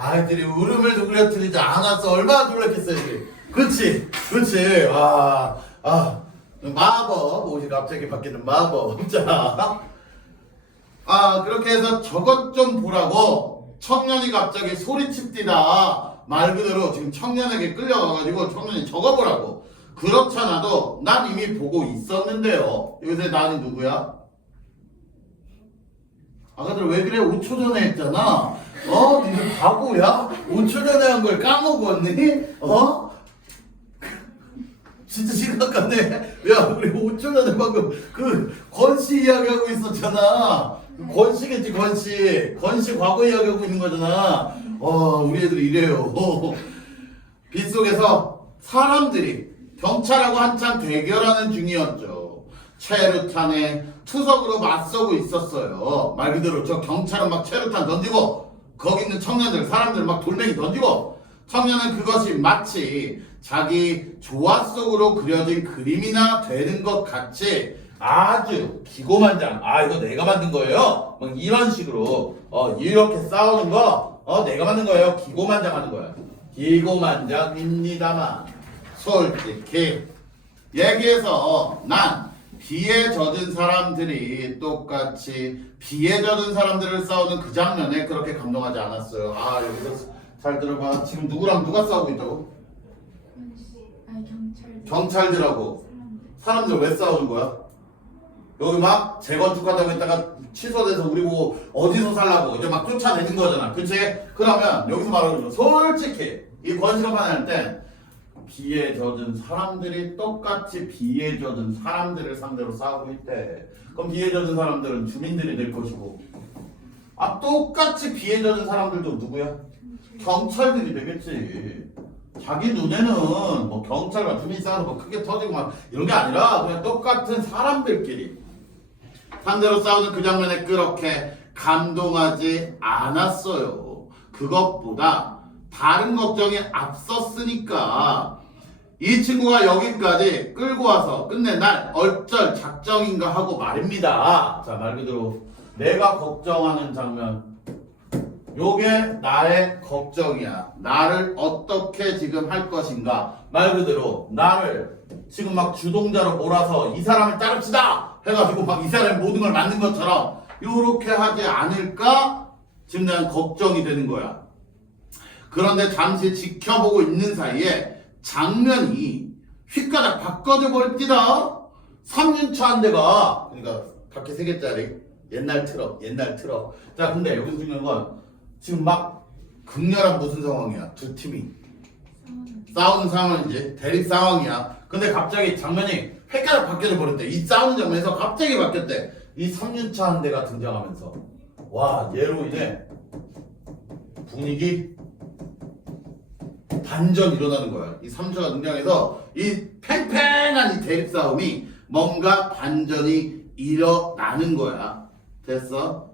아이들이 울음을 누그러뜨리지 않았어. 얼마나 놀랐겠어요, 이게. 그치? 그치? 마법. 옷이 갑자기 바뀌는 마법. 자. 그렇게 해서 저것 좀 보라고 청년이 갑자기 소리칩디다. 말 그대로 지금 청년에게 끌려가가지고 청년이 적어보라고. 그렇잖아도 난 이미 보고 있었는데요. 요새 나는 누구야? 아가들 왜 그래? 5초 전에 했잖아. 니들 바보야? 5초 전에 한 걸 까먹었니? 진짜 심각하네. 야, 우리 5초 전에 방금 그 권씨 이야기하고 있었잖아. 권씨겠지, 권씨. 권씨 과거 이야기하고 있는 거잖아. 우리 애들이 이래요. 빗속에서 사람들이 경찰하고 한참 대결하는 중이었죠. 체류탄에 투석으로 맞서고 있었어요. 말 그대로 저 경찰은 막 체류탄 던지고 거기 있는 청년들, 사람들 막 돌멩이 던지고 청년은 그것이 마치 자기 조화 속으로 그려진 그림이나 되는 것 같이 아주 기고만장 이거 내가 만든 거예요 막 이런 식으로 이렇게 싸우는 거 내가 만든 거예요. 기고만장 하는 거야. 기고만장입니다만 솔직히 얘기해서 난 비에 젖은 사람들이 똑같이 비에 젖은 사람들을 싸우는 그 장면에 그렇게 감동하지 않았어요. 여기서 잘 들어봐. 지금 누구랑 누가 싸우고 있다고? 경찰들하고. 사람들 왜 싸우는 거야? 여기 막 재건축하다고 했다가 취소돼서 우리 보고 어디서 살라고 이제 막 쫓아내는 거잖아. 그치? 그러면 여기서 말하는 거 솔직히 이 권시가만 할 때 비에 젖은 사람들이 똑같이 비에 젖은 사람들을 상대로 싸우고 있대. 그럼 비에 젖은 사람들은 주민들이 될 것이고 똑같이 비에 젖은 사람들도 누구야? 경찰들이 되겠지. 자기 눈에는 뭐 경찰과 주민 싸워서 뭐 크게 터지고 막 이런 게 아니라 그냥 똑같은 사람들끼리 상대로 싸우는 그 장면에 그렇게 감동하지 않았어요. 그것보다 다른 걱정이 앞섰으니까 이 친구가 여기까지 끌고 와서 끝내 날 어쩔 작정인가 하고 말입니다. 자, 말 그대로 내가 걱정하는 장면. 요게 나의 걱정이야. 나를 어떻게 지금 할 것인가. 말 그대로 나를 지금 막 주동자로 몰아서 이 사람을 자릅시다 해가지고 막 이 사람이 모든 걸 만든 것처럼 요렇게 하지 않을까 지금 난 걱정이 되는 거야. 그런데 잠시 지켜보고 있는 사이에 장면이 휙가닥 바꿔져 버립니다. 3년차 한 대가 그러니까 바퀴 3개짜리 옛날 트럭. 자, 근데 여기서 중요한 건 지금 막 극렬한 무슨 상황이야. 두 팀이 싸우는 상황이지. 대립 상황이야. 근데 갑자기 장면이 획가닥 바뀌어 버렸대. 이 싸우는 장면에서 갑자기 바뀌었대. 이 3년차 한 대가 등장하면서 와, 얘로 인해 분위기 반전이 일어나는 거야. 이 3차가 등장해서 이 팽팽한 이 대립 싸움이 뭔가 반전이 일어나는 거야. 됐어?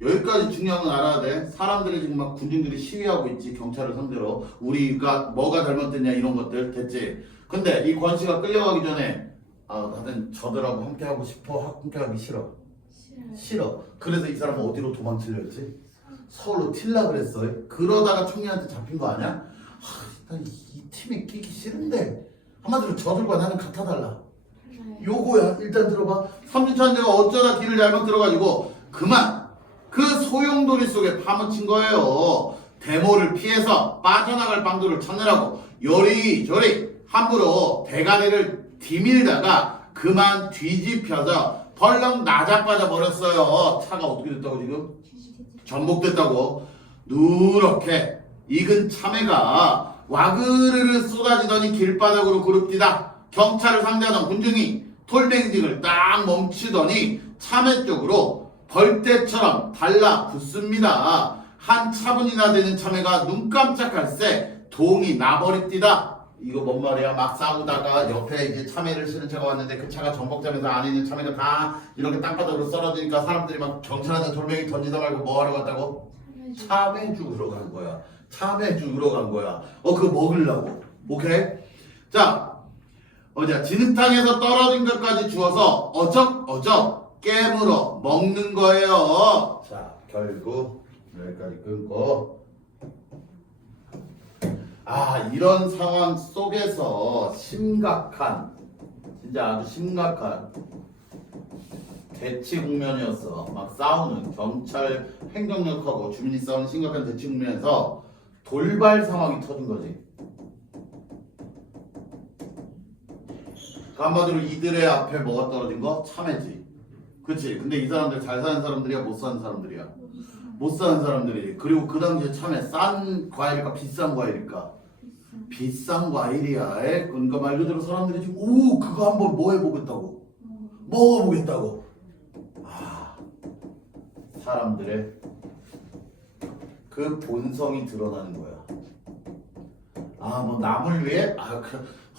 여기까지 중요한 건 알아야 돼. 사람들이 지금 막 군중들이 시위하고 있지. 경찰을 상대로. 우리가 뭐가 잘못됐냐 이런 것들. 됐지? 근데 이 권씨가 끌려가기 전에 나는 저들하고 함께하고 싶어. 함께하기 싫어. 싫어. 그래서 이 사람은 어디로 도망치려 했지? 서울로 튈라 그랬어. 그러다가 총리한테 잡힌 거 아니야? 일단 이 팀에 끼기 싫은데 한마디로 저들과 나는 같아달라. 요거야. 일단 들어봐. 3년차 한 대가 어쩌다 길을 잘못 들어가지고 그만 그 소용돌이 속에 파묻힌 거예요. 대모를 피해서 빠져나갈 방도를 찾느라고 요리조리 함부로 대가리를 디밀다가 그만 뒤집혀서 벌렁 나자빠져 버렸어요. 차가 어떻게 됐다고 지금? 전복됐다고. 누렇게 익은 참외가 와그르르 쏟아지더니 길바닥으로 그룹디다. 경찰을 상대하던 군중이 돌멩이등을 딱 멈추더니 참외 쪽으로 벌떼처럼 달라붙습니다. 한 차분이나 되는 참외가 눈 깜짝할 새 동이 나버립디다. 이거 뭔 말이야? 막 싸우다가 옆에 이제 참외를 실은 차가 왔는데 그 차가 전복되면서 안에 있는 참외가 다 이렇게 땅바닥으로 썰어지니까 사람들이 막 경찰한테 돌멩이 던지다 말고 뭐 하러 갔다고? 참외 죽으러 간 거야. 참외 죽으러 간 거야. 그거 먹으려고. 오케이? 자, 진흙탕에서 떨어진 것까지 주워서 어적어적 깨물어 먹는 거예요. 자, 결국 여기까지 끊고 이런 상황 속에서 심각한, 진짜 아주 심각한 대치 국면이었어. 막 싸우는 경찰 행정력하고 주민이 싸우는 심각한 대치 국면에서 돌발 상황이 터진 거지. 한마디로 이들의 앞에 뭐가 떨어진 거? 참외지. 그치? 근데 이 사람들 잘 사는 사람들이야? 못 사는 사람들이야? 못 사는 사람들이. 그리고 그 당시에 참외 싼 과일일까? 비싼 과일일까? 비싼 과일이야. 그러니까 말 그대로 사람들이 지금 오 그거 한번 뭐 해보겠다고. 먹어보겠다고. 사람들의 그 본성이 드러나는 거야. 뭐 남을 위해?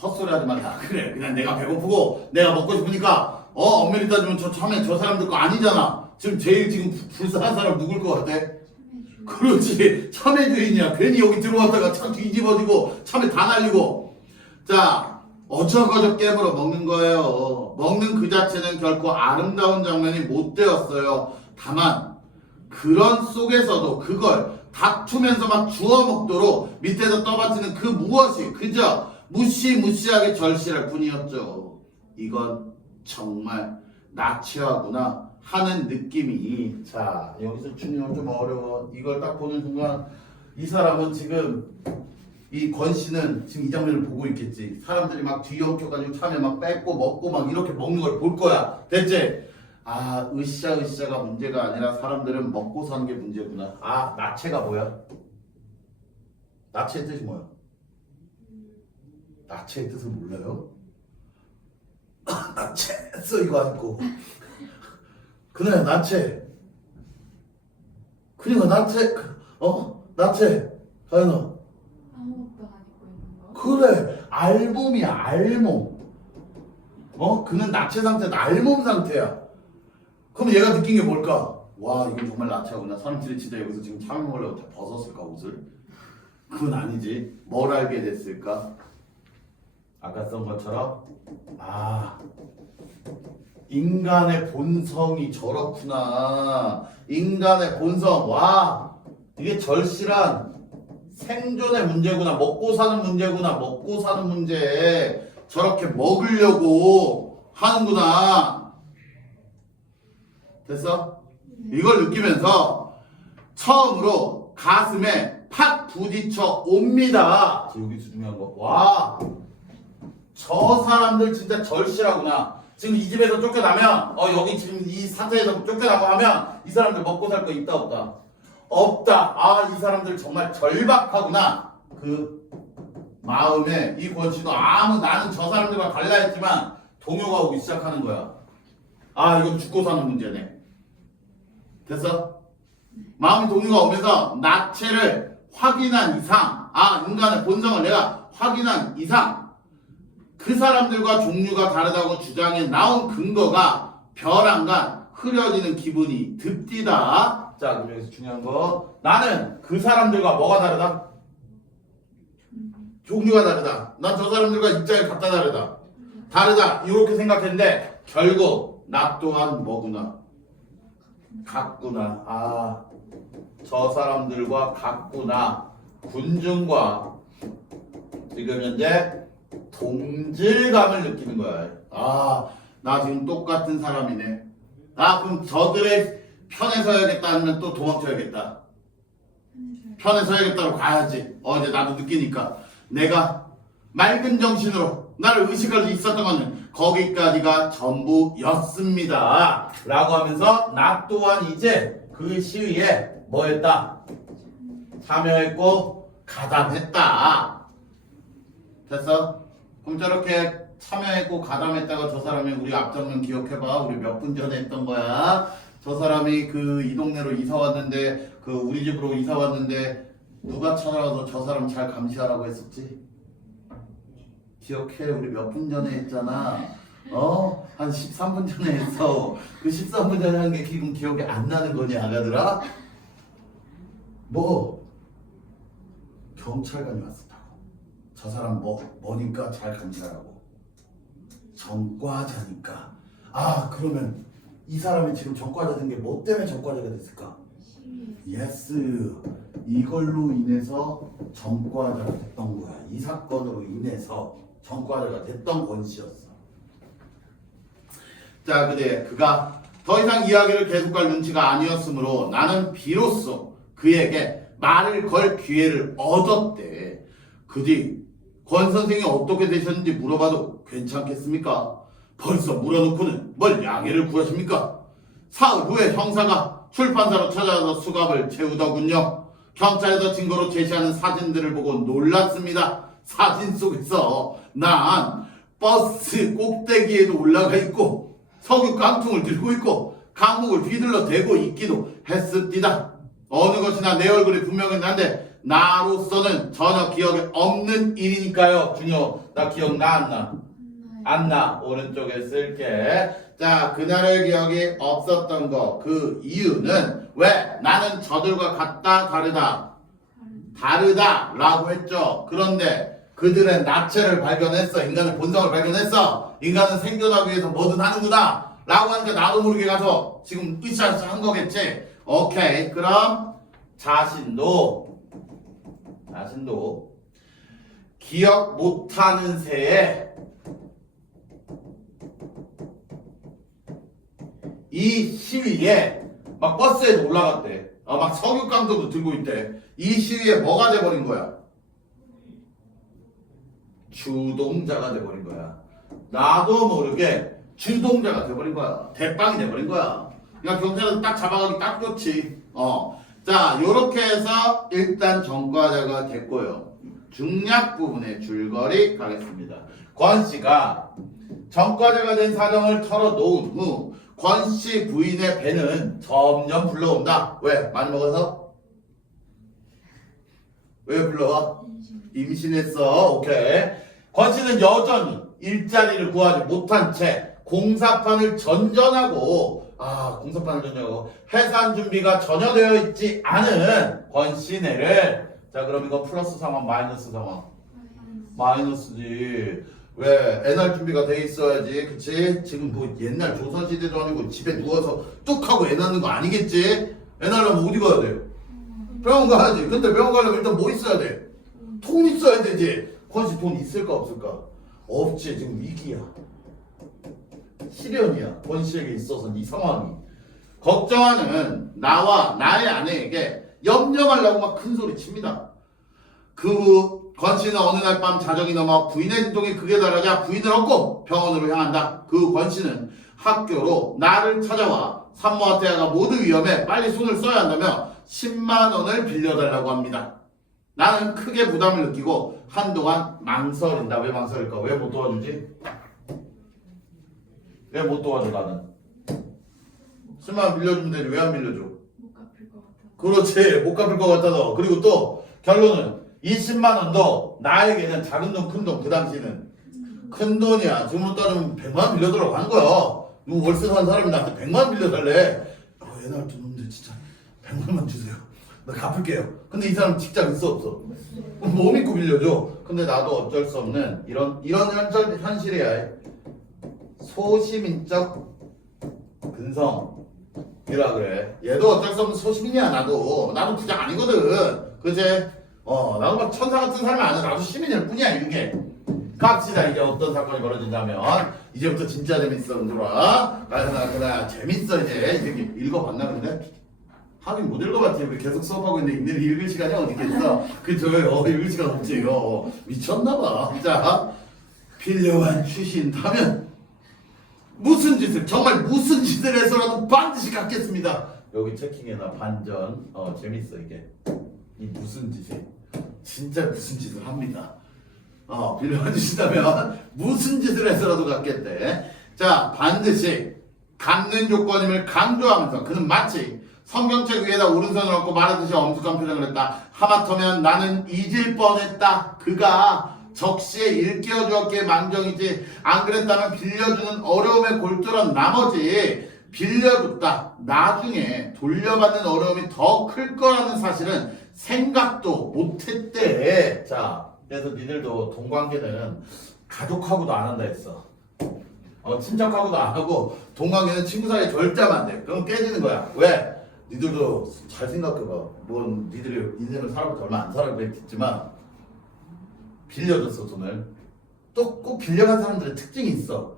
헛소리 하지 말라. 그래 그냥 내가 배고프고 내가 먹고 싶으니까 엄밀히 따지면 저 참외 저 사람들 거 아니잖아. 제일 지금 불쌍한 사람 누굴 것 같아? 그렇지 참외 주인이야. 괜히 여기 들어왔다가 참 뒤집어지고 참외 다 날리고. 자 어저거저 깨물어 먹는 거예요. 먹는 그 자체는 결코 아름다운 장면이 못 되었어요. 다만 그런 속에서도 그걸 다투면서 막 주워 먹도록 밑에서 떠받치는 그 무엇이 그저 무시무시하게 절실할 뿐이었죠. 이건 정말 나치화구나 하는 느낌이. 자 여기서 중요한 좀 어려워. 이걸 딱 보는 순간 이 사람은 지금 이 권 씨는 지금 이 장면을 보고 있겠지. 사람들이 막 뒤엉켜가지고 참외 막 뺏고 먹고 막 이렇게 먹는 걸 볼 거야. 됐지? 으쌰으쌰가 문제가 아니라 사람들은 먹고 사는 게 문제구나. 나체가 뭐야? 나체의 뜻이 뭐야? 나체의 뜻을 몰라요? 나체 써 이거 아니고. 그래 나체. 그러니까 나체. 나체. 하연아. 아무것도 안 입고 있는 거? 그래 알몸이야 알몸. 그는 나체 상태는 알몸 상태야. 그럼 얘가 느낀 게 뭘까? 와 이건 정말 나체구나. 사람들이 진짜 여기서 지금 참외 먹으려고 다 벗었을까 옷을? 그건 아니지. 뭘 알게 됐을까? 아까 쓴 것처럼 인간의 본성이 저렇구나. 인간의 본성. 와 이게 절실한 생존의 문제구나. 먹고 사는 문제구나. 먹고 사는 문제. 저렇게 먹으려고 하는구나. 됐어? 이걸 느끼면서 처음으로 가슴에 팍 부딪혀 옵니다. 여기서 중요한 거. 와, 저 사람들 진짜 절실하구나. 지금 이 집에서 쫓겨나면, 여기 지금 이 사태에서 쫓겨나고 하면 이 사람들 먹고 살 거 있다 없다? 없다. 이 사람들 정말 절박하구나. 그 마음에 이 권씨도 나는 저 사람들과 달라 했지만 동요가 오기 시작하는 거야. 이건 죽고 사는 문제네. 됐어? 마음이 동요가 오면서 나체를 확인한 이상, 인간의 본성을 내가 확인한 이상 그 사람들과 종류가 다르다고 주장해 나온 근거가 벼랑간 흐려지는 기분이 듭디다. 자 그럼 여기서 중요한 거, 나는 그 사람들과 뭐가 다르다? 종류가 다르다. 난 저 사람들과 입장이 같다 다르다 이렇게 생각했는데 결국 나 또한 뭐구나? 같구나. 저 사람들과 같구나. 군중과 지금 현재 동질감을 느끼는 거야. 나 지금 똑같은 사람이네. 그럼 저들의 편에 서야겠다 아니면 또 도망쳐야겠다. 편에 서야겠다고 가야지. 이제 나도 느끼니까 내가 맑은 정신으로 나를 의식할 수 있었던 것은 거기까지가 전부였습니다 라고 하면서 나 또한 이제 그 시위에 뭐 했다? 참여했고 가담했다. 됐어? 그럼 저렇게 참여했고 가담했다가 저 사람이 우리 앞장면 기억해봐. 우리 몇 분 전에 했던 거야. 저 사람이 이 동네로 이사 왔는데 우리 집으로 이사 왔는데 누가 찾아와서 저 사람 잘 감시하라고 했었지? 기억해. 우리 몇 분 전에 했잖아. 한 13분 전에 했어. 그 13분 전에 한 게 지금 기억이 안 나는 거니 아가들아? 경찰관이 왔었다고. 저 사람 뭐니까 잘 감시하라고. 전과자니까. 그러면 이 사람이 지금 전과자 된 게 뭐 때문에 전과자가 됐을까? 예스. 이걸로 인해서 전과자가 됐던 거야. 이 사건으로 인해서 전과자가 됐던 권씨였어. 자, 근데 그가 더 이상 이야기를 계속할 눈치가 아니었으므로 나는 비로소 그에게 말을 걸 기회를 얻었대. 그 뒤 권 선생이 어떻게 되셨는지 물어봐도 괜찮겠습니까? 벌써 물어놓고는 뭘 양해를 구하십니까? 사흘 후에 형사가 출판사로 찾아와서 수갑을 채우더군요. 경찰에서 증거로 제시하는 사진들을 보고 놀랐습니다. 사진 속에서 난 버스 꼭대기에도 올라가 있고 석유 깡통을 들고 있고 강목을 휘둘러 대고 있기도 했습니다. 어느 것이나 내 얼굴이 분명은 난데 나로서는 전혀 기억에 없는 일이니까요. 준효, 나 기억나 안 나? 안 나. 오른쪽에 쓸게. 자, 그날의 기억이 없었던 거. 그 이유는 왜? 나는 저들과 같다, 다르다 라고 했죠. 그런데 그들은 나체를 발견했어. 인간의 본성을 발견했어. 인간은 생존하기 위해서 뭐든 하는구나 라고 하니까 나도 모르게 가서 지금 으쌰으쌰 한 거겠지. 오케이. 그럼 자신도 기억 못하는 새에 이 시위에 막 버스에도 올라갔대. 막 석유깡통도 들고 있대. 이 시위에 뭐가 돼버린 거야? 주동자가 돼버린 거야. 나도 모르게 주동자가 돼버린 거야. 대빵이 돼버린 거야. 그러니까 경찰은 딱 잡아가기 딱 좋지. 자, 요렇게 해서 일단 전과자가 됐고요. 중략 부분에 줄거리 가겠습니다. 권씨가 전과자가 된 사정을 털어놓은 후 권씨 부인의 배는 점점 불러온다. 왜? 많이 먹어서? 왜 불러와? 임신했어. 오케이. 권씨는 여전히 일자리를 구하지 못한 채 공사판을 전전하고 해산 준비가 전혀 되어 있지 않은 권씨네를. 자, 그럼 이거 플러스 상황, 마이너스 상황? 마이너스지. 왜? 애날 준비가 돼 있어야지. 그치? 지금 뭐 옛날 조선시대도 아니고 집에 누워서 뚝 하고 애 낳는 거 아니겠지? 애 낳으려면 어디 가야 돼? 병원 가야지. 근데 병원 가려면 일단 뭐 있어야 돼? 돈 있어야 되지. 권씨 돈 있을까 없을까? 없지. 지금 위기야. 시련이야. 권씨에게 있어서 이 상황이. 걱정하는 나와 나의 아내에게 염려하려고 막 큰 소리 칩니다. 그 권씨는 어느 날 밤 자정이 넘어 부인의 진통이 극에 달하자 부인을 얻고 병원으로 향한다. 그 권씨는 학교로 나를 찾아와 산모와 태아가 모두 위험해 빨리 손을 써야 한다며 10만 원을 빌려달라고 합니다. 나는 크게 부담을 느끼고 한동안 망설인다. 왜 망설일까? 왜 못 도와주지? 왜 못 도와줘 나는? 10만 원 빌려주면 되지. 왜 안 빌려줘? 못 갚을 것 같아. 그렇지. 못 갚을 것 같아서. 그리고 또 결론은 이 10만 원도 나에게는 작은 돈, 큰 돈. 그 당시는 큰 돈이야. 지금으로 따지면 100만 원 빌려달라고 하는 거야. 누구 월세 사는 사람이 나한테 100만 원 빌려달래. 옛날 놈들 진짜 100만 원만 주세요. 나 갚을게요. 근데 이 사람 직장 있어 없어? 뭐 믿고 빌려줘? 근데 나도 어쩔 수 없는 이런 현실이야. 소시민적 근성이라 그래. 얘도 어쩔 수 없는 소시민이야. 나도 부장 아니거든. 그치? 나도 막 천사 같은 사람이 아니야. 나도 시민일 뿐이야. 이게 갑시다. 이제 어떤 사건이 벌어진다면 이제부터 진짜 재밌어. 은솔아. 나 재밌어. 이제 읽어봤나 근데? 하긴 못 읽어봤지. 우리 계속 수업하고 있는데 인들이 읽을 시간이 어디 있겠어. 그쵸? 읽을 시간 없지. 미쳤나봐. 자, 빌려간 추신하면 무슨 짓을, 정말 무슨 짓을 해서라도 반드시 갚겠습니다. 여기 체킹해놔. 반전. 재밌어 이게. 이 무슨 짓이 진짜 무슨 짓을 합니다. 빌려가 주신다면 무슨 짓을 해서라도 갚겠대. 자, 반드시 갚는 조건임을 강조하면서 그는 마치 성경책 위에다 오른손을 얹고 말하듯이 엄숙한 표정을 했다. 하마터면 나는 잊을 뻔했다. 그가 적시에 일깨워 주었기에 망정이지 안 그랬다면 빌려주는 어려움에 골똘한 나머지 빌려줬다. 나중에 돌려받는 어려움이 더 클 거라는 사실은 생각도 못했대. 자, 그래서 니들도 돈 관계는 가족하고도 안 한다 했어. 친척하고도 안 하고 돈 관계는 친구 사이에 절대 하면 안 돼. 그럼 깨지는 거야. 왜? 니들도 잘 생각해봐. 뭔 니들이 인생을 살아보지 얼마 안 살아보겠지만 빌려줬어 돈을. 또 꼭 빌려간 사람들의 특징이 있어.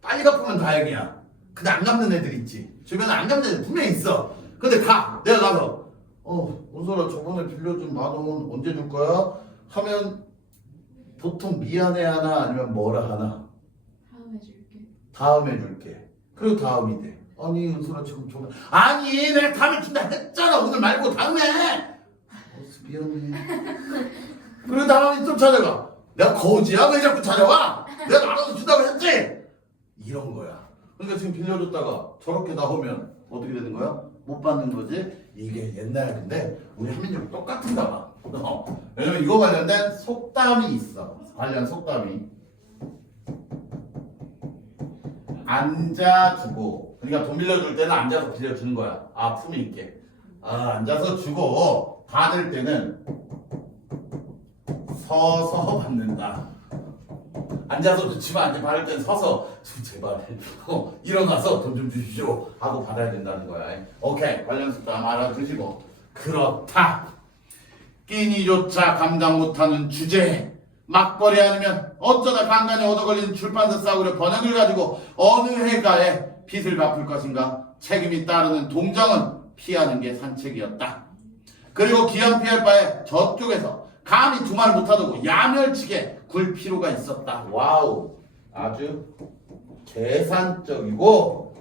빨리 갚으면 다행이야. 근데 안 갚는 애들 있지. 주변에 안 갚는 애들 분명히 있어. 근데 내가 가서 은솔아 저번에 빌려준 10,000원 언제 줄 거야? 하면 보통 미안해 하나 아니면 뭐라 하나? 다음에 줄게. 다음에 줄게. 그리고 다음이 돼. 아니 은솔아 지금 좀 아니 내가 다음에 준다 했잖아. 오늘 말고 다음에. 미안해. 그리고 다음에 좀 찾아가. 내가 거지야? 왜 자꾸 찾아와? 내가 알아서 준다고 했지? 이런 거야. 그러니까 지금 빌려줬다가 저렇게 나오면 어떻게 되는 거야? 못 받는 거지? 이게 옛날 근데 우리 한민족 똑같은가 봐. 왜냐면 이거 관련된 속담이 있어. 관련 속담이. 앉아주고. 그러니까 돈 빌려줄 때는 앉아서 빌려주는 거야. 아 품위 있게. 앉아서 주고 받을 때는 서서 받는다. 앉아서 주지만 이제 받을 땐 서서 제발 일어나서 돈 좀 주십시오 하고 받아야 된다는 거야. 오케이 관련 속담 알아두시고. 그렇다. 끼니조차 감당 못하는 주제에 막벌이 아니면 어쩌다 간간히 얻어걸리는 출판사 싸구려 번역을 가지고 어느 해가에 빚을 갚을 것인가 책임이 따르는 동정은 피하는 게 산책이었다. 그리고 기왕 피할 바에 저쪽에서 감히 두말 못하다고 야멸치게 굴 필요가 있었다. 와우, 아주 계산적이고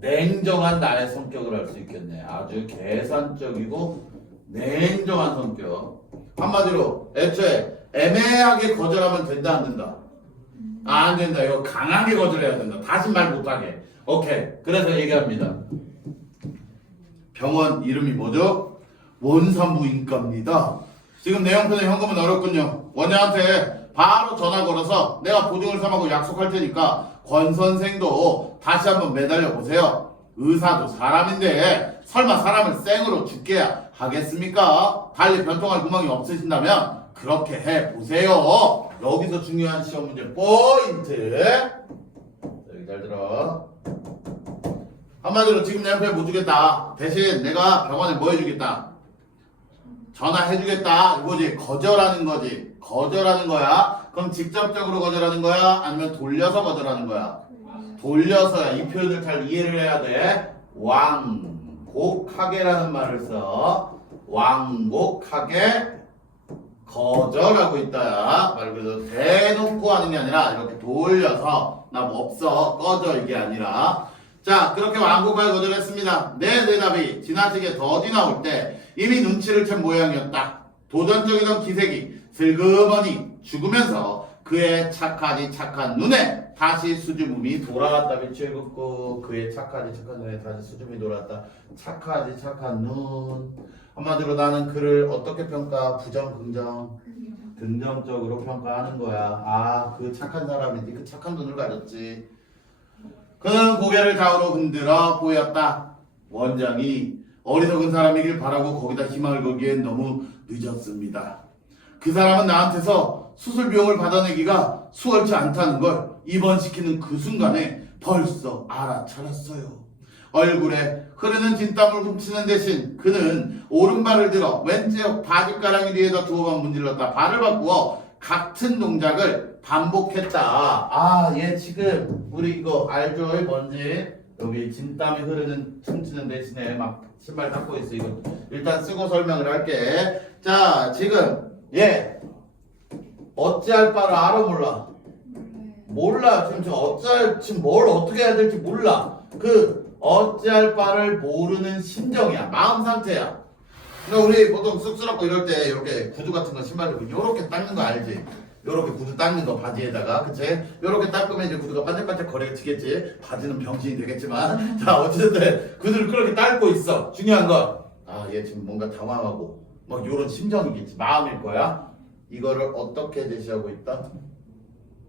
냉정한 나의 성격을 알 수 있겠네. 아주 계산적이고 냉정한 성격. 한마디로 애초에 애매하게 거절하면 된다 안 된다? 안 된다. 이거 강하게 거절해야 된다. 다시 말 못하게. 오케이. 그래서 얘기합니다. 병원 이름이 뭐죠? 원산부 인과입니다. 지금 내용편의 현금은 어렵군요. 원장한테 바로 전화 걸어서 내가 보증을 삼하고 약속할 테니까 권 선생도 다시 한번 매달려 보세요. 의사도 사람인데 설마 사람을 생으로 죽게 하겠습니까? 달리 변통할 구멍이 없으신다면 그렇게 해보세요. 여기서 중요한 시험 문제 포인트. 여기 잘 들어. 한마디로 지금 내 옆에 못 주겠다. 대신 내가 병원에 뭐 해주겠다? 전화해주겠다. 이거지. 거절하는 거지. 거절하는 거야. 그럼 직접적으로 거절하는 거야? 아니면 돌려서 거절하는 거야? 돌려서야. 이 표현을 잘 이해를 해야 돼. 왕곡하게라는 말을 써. 왕곡하게 거절하고 있다야. 말 그대로 대놓고 하는 게 아니라 이렇게 돌려서 나 뭐 없어 꺼져 이게 아니라. 자 그렇게 왕곡하게 거절했습니다. 내 대답이 지나치게 더디 나올 때 이미 눈치를 챈 모양이었다. 도전적이던 기색이 슬그머니 죽으면서 그의 착하디 착한 눈에 다시 수줍음이 돌아왔다. 밑줄 긋고 그의 착하디 착한 눈에 다시 수줍음이 돌아왔다. 착하디 착한 눈. 한마디로 나는 그를 어떻게 평가? 부정, 긍정? 긍정적으로 평가하는 거야. 그 착한 사람인데 그 착한 눈을 가졌지. 그는 고개를 좌우로 흔들어 보였다. 원장이 어리석은 사람이길 바라고 거기다 희망을 걸기엔 너무 늦었습니다. 그 사람은 나한테서 수술 비용을 받아내기가 수월치 않다는 걸 입원시키는 그 순간에 벌써 알아차렸어요. 얼굴에 흐르는 진땀을 훔치는 대신 그는 오른발을 들어 왼쪽 바짓가랑이 뒤에다 두어 번 문질렀다. 발을 바꾸어 같은 동작을 반복했다. 얘 지금 우리 이거 알죠? 뭔지? 여기 진땀이 흐르는 훔치는 대신에 막 신발 닦고 있어. 이거 일단 쓰고 설명을 할게. 자 지금 얘 어찌할 바를 알아 몰라? 몰라. 지금 뭘 어떻게 해야 될지 몰라. 그 어찌할 바를 모르는 심정이야. 마음 상태야. 그러니까 우리 보통 쑥스럽고 이럴 때 이렇게 구두 같은 거 신발 들고 이렇게 닦는 거 알지? 요렇게 구두 닦는 거 바지에다가 그치? 요렇게 닦으면 이제 구두가 반짝반짝 거리치겠지? 바지는 병신이 되겠지만 자 어쨌든 구두를 그렇게 닦고 있어. 중요한 건 얘 지금 뭔가 당황하고 막 요런 심정이겠지. 마음일 거야. 이거를 어떻게 제시하고 있다?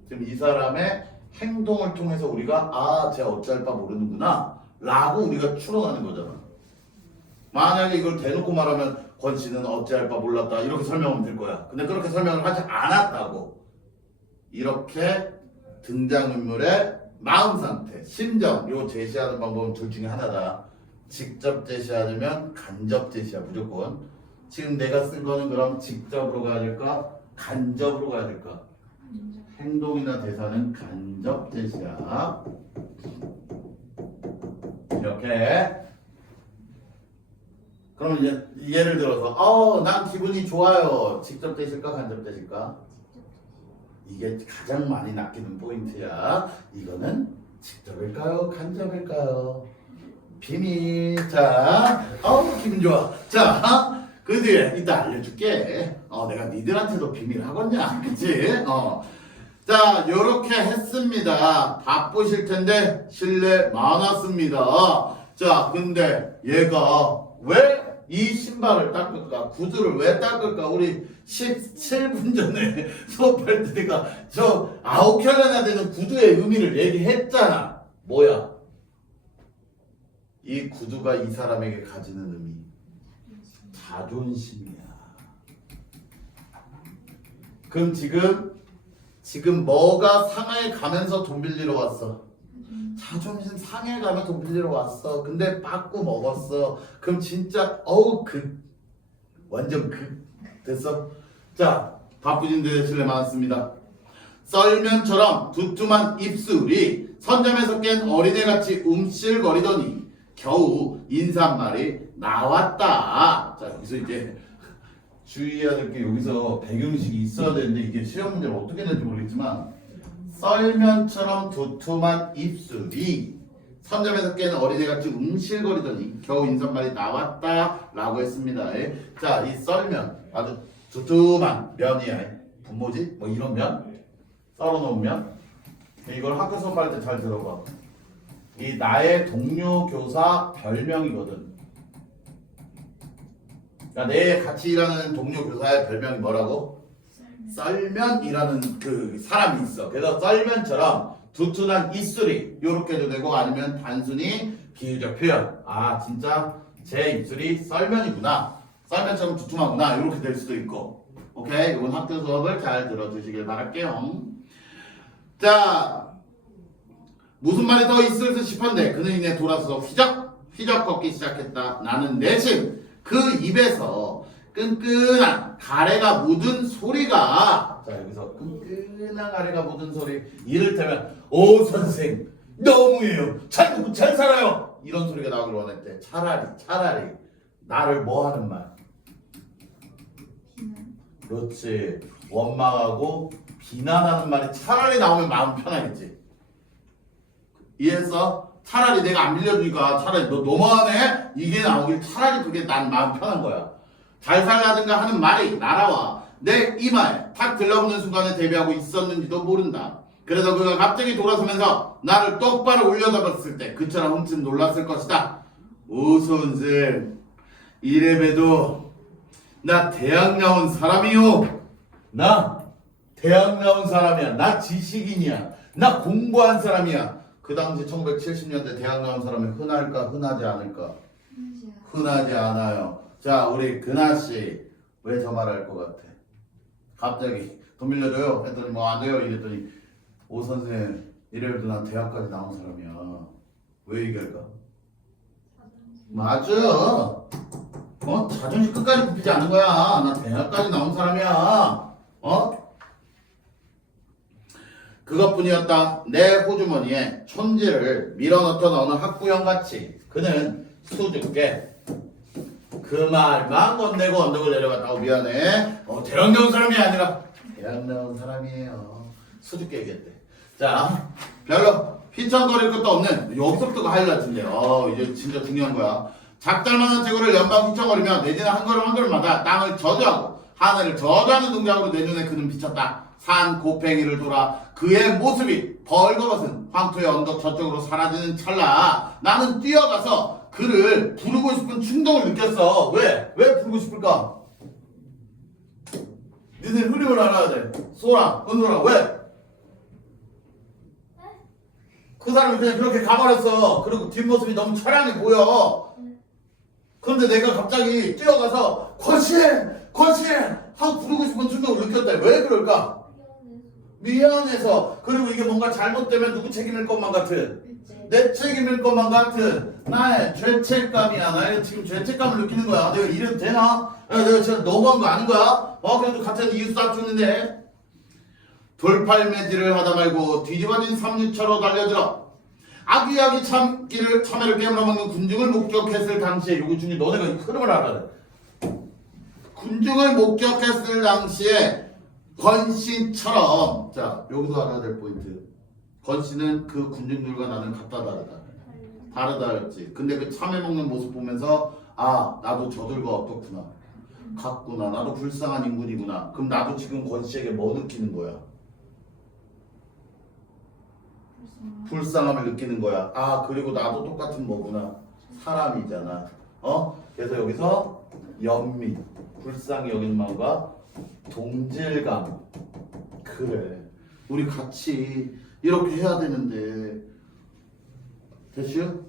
지금 이 사람의 행동을 통해서 우리가 쟤 어찌할 바 모르는구나 라고 우리가 추론하는 거잖아. 만약에 이걸 대놓고 말하면 권 씨는 어찌할 바 몰랐다 이렇게 설명하면 될 거야. 근데 그렇게 설명을 하지 않았다고. 이렇게 등장인물의 마음 상태, 심정 요 제시하는 방법은 둘 중에 하나다. 직접 제시해야 되면 간접 제시야 무조건. 지금 내가 쓴 거는 그럼 직접으로 가야 될까? 간접으로 가야 될까? 행동이나 대사는 간접 제시야. 이렇게. 그럼 이제 예를 들어서 난 기분이 좋아요. 직접 제시일까 간접 제시일까? 이게 가장 많이 낚이는 포인트야. 이거는 직접일까요? 간접일까요? 비밀. 자, 기분 좋아. 자, 그 뒤에 이따 알려줄게. 내가 니들한테도 비밀 하겠냐? 그치? 자, 요렇게 했습니다. 바쁘실 텐데 실례 많았습니다. 자, 근데 얘가 왜 이 신발을 닦을까? 구두를 왜 닦을까? 우리 17분 전에 수업할 때 내가 저 9켤레나 되는 구두의 의미를 얘기했잖아. 뭐야? 이 구두가 이 사람에게 가지는 의미. 자존심이야. 그럼 지금 뭐가 상하에 가면서 돈 빌리러 왔어? 자존심 상해 가면 돈 빌리러 왔어. 근데 빠꾸 먹었어. 그럼 진짜 완전 됐어? 자, 바쁘신데 실례 많았습니다. 썰면처럼 두툼한 입술이 선점에서 깬 어린애같이 움찔거리더니 겨우 인사말이 나왔다. 자, 여기서 이제 주의해야 될 게 여기서 배경식이 있어야 되는데 이게 시험 문제를 어떻게 낼지 모르겠지만 썰면처럼 두툼한 입술이 선점에서 깬 어린애같이 움실거리더니 겨우 인사말이 나왔다 라고 했습니다. 자, 이 썰면 아주 두툼한 면이야. 분모지? 뭐 이런 면? 썰어놓은 면? 이걸 학교 수업할 때 잘 들어봐. 이 나의 동료 교사 별명이거든. 그러니까 내 같이 일하는 동료 교사의 별명이 뭐라고? 썰면이라는 그 사람이 있어. 그래서 썰면처럼 두툼한 입술이 이렇게도 되고 아니면 단순히 비유적 표현. 진짜 제 입술이 썰면이구나. 썰면처럼 두툼하구나. 이렇게 될 수도 있고. 오케이? 이건 학교 수업을 잘 들어주시길 바랄게요. 자, 무슨 말이 더 있을까 싶었는데 그는 이내 돌아서 휘적 걷기 시작했다. 나는 내심 그 입에서 끈끈한 가래가 묻은 소리가, 자 여기서 끈끈한 가래가 묻은 소리, 이를테면 오 선생 너무해요, 잘 살아요, 이런 소리가 나오길 원했대. 차라리 나를 뭐 하는 말? 그렇지, 원망하고 비난하는 말이 차라리 나오면 마음 편하겠지. 이해했어? 차라리 내가 안 빌려주니까 차라리 너 너무하네 이게 나오길, 차라리 그게 난 마음 편한 거야. 잘 살라든가 하는 말이 날아와 내 이마에 탁 들러붙는 순간에 대비하고 있었는지도 모른다. 그래서 그가 갑자기 돌아서면서 나를 똑바로 올려다봤을 때 그처럼 흠칫 놀랐을 것이다. 오 선생, 이래봬도 나 대학 나온 사람이요. 나 대학 나온 사람이야. 나 지식인이야. 나 공부한 사람이야. 그 당시 1970년대 대학 나온 사람이 흔할까 흔하지 않을까? 흔하지 않아요. 자, 우리 근하씨 왜 저 말 할 것 같아? 갑자기 돈 빌려줘요 했더니 뭐 안 돼요 이랬더니 오 선생 이래도 난 대학까지 나온 사람이야. 왜 얘기할까? 맞아. 자존심 끝까지 굽히지 않은 거야. 나 대학까지 나온 사람이야. 그것뿐이었다. 내 호주머니에 촌지를 밀어넣던 어느 학부형같이 그는 수줍게 그 말만 건네고 언덕을 내려갔다고. 미안해. 대학 나온 사람이 아니라 대학 나온 사람이에요. 수줍게 얘기했대. 자, 별로 휘청거릴 것도 없는 여기서부터가 하이라이트인데 이제 진짜 중요한 거야. 작달만한 제구를 연방 휘청거리며 내지는 한 걸음 한 걸음마다 땅을 저주하고 하늘을 저주하는 동작으로 내 눈에 그는 비쳤다. 산 곱팽이를 돌아 그의 모습이 벌거벗은 황토의 언덕 저쪽으로 사라지는 찰나 나는 뛰어가서 그를 부르고 싶은 충동을 느꼈어. 왜 부르고 싶을까? 니들 흐름을 알아야 돼. 소라, 은소라, 왜? 그 사람이 그냥 그렇게 가버렸어. 그리고 뒷모습이 너무 처량해 보여. 그런데 내가 갑자기 뛰어가서 권신 하고 부르고 싶은 충동을 느꼈다. 왜 그럴까? 미안해서. 그리고 이게 뭔가 잘못되면 누구 책임일 것만 같은. 내 책임일 것만 같은 나의 죄책감이야. 나의 지금 죄책감을 느끼는 거야. 내가 이래도 되나? 야, 내가 진짜 너무한 거 아닌 거야? 그래도 같은 이웃 사촌인데. 돌팔매질을 하다 말고 뒤집어진 삼류차로 달려들어 아기아기 참외를 깨물어 먹는 군중을 목격했을 당시에 요거 중에 너네가 이 흐름을 알아야 돼. 군중을 목격했을 당시에 권씨처럼 자 여기서 알아야 될 포인트 권씨는 그 군중들과 나는 같다 다르다 했지. 근데 그 참외 먹는 모습 보면서 아 나도 저들과 어떻구나 같구나 나도 불쌍한 인군이구나. 그럼 나도 지금 권씨에게 뭐 느끼는 거야? 불쌍함을 느끼는 거야. 아 그리고 나도 똑같은 뭐구나 사람이잖아. 그래서 여기서 연민 불쌍히 여기는 마음과 동질감 그래 우리 같이 이렇게 해야 되는데 됐슈?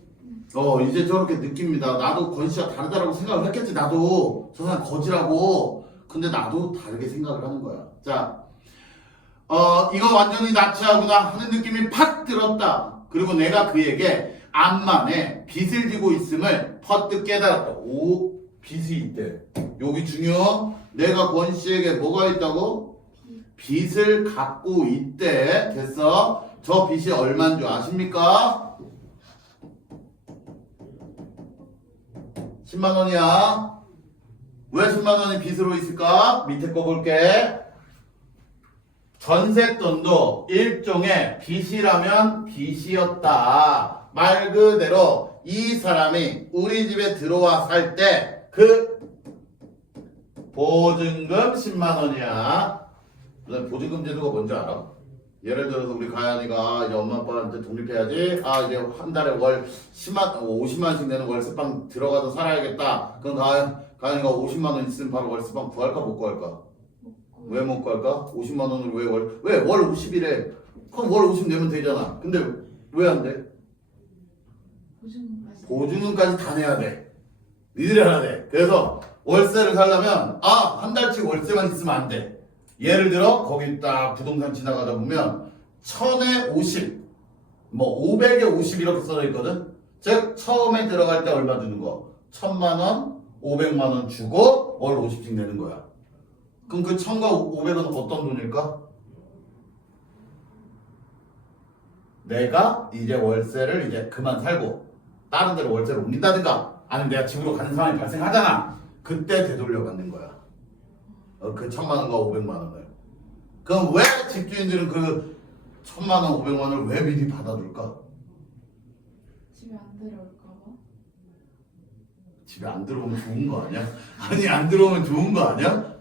이제 저렇게 느낍니다. 나도 권씨와 다르다라고 생각을 했겠지. 나도 저 사람 거지라고. 근데 나도 다르게 생각을 하는 거야. 자 이거 완전히 나치하구나 하는 느낌이 팍 들었다. 그리고 내가 그에게 암만에 빚을 지고 있음을 퍼뜩 깨달았다. 오, 빚이 있대. 여기 중요. 내가 권씨에게 뭐가 있다고? 빚을 갖고 있대. 됐어? 저 빚이 얼마인 줄 아십니까? 10만 원이야. 왜 10만 원이 빚으로 있을까? 밑에 거 볼게. 전셋돈도 일종의 빚이라면 빚이었다. 말 그대로 이 사람이 우리 집에 들어와 살 때 그 보증금 10만 원이야. 보증금 제도가 뭔지 알아? 예를 들어서 우리 가연이가 이제 엄마 아빠한테 독립해야지. 이제 한 달에 월 50만 원씩 내는 월세방 들어가서 살아야겠다. 그럼 가연이가 50만 원 있으면 바로 월세방 구할까 못 구할까? 왜 못 갈까? 50만 원을 왜 월 50이래? 그럼 월 50 내면 되잖아. 근데 왜 안 돼? 보증금까지 다 내야 돼. 니들이 알아야 돼. 그래서 월세를 살려면 한 달치 월세만 있으면 안 돼. 예를 들어 거기 딱 부동산 지나가다 보면 1000에 50, 뭐 500에 50 이렇게 써져 있거든. 즉 처음에 들어갈 때 얼마 주는 거? 1000만 원, 500만 원 주고 월 50씩 내는 거야. 그럼 그 1000과 500은 어떤 돈일까? 내가 이제 월세를 이제 그만 살고 다른 데로 월세를 옮긴다든가 아니면 내가 집으로 가는 상황이 발생하잖아. 그때 되돌려 받는 거야. 그 1000만 원과 500만 원을. 그럼 왜 집주인들은 그 1000만 원, 500만 원을 왜 미리 받아둘까? 집에 안 들어올까 봐? 집에 안 들어오면 좋은 거 아니야? 아니 안 들어오면 좋은 거 아니야?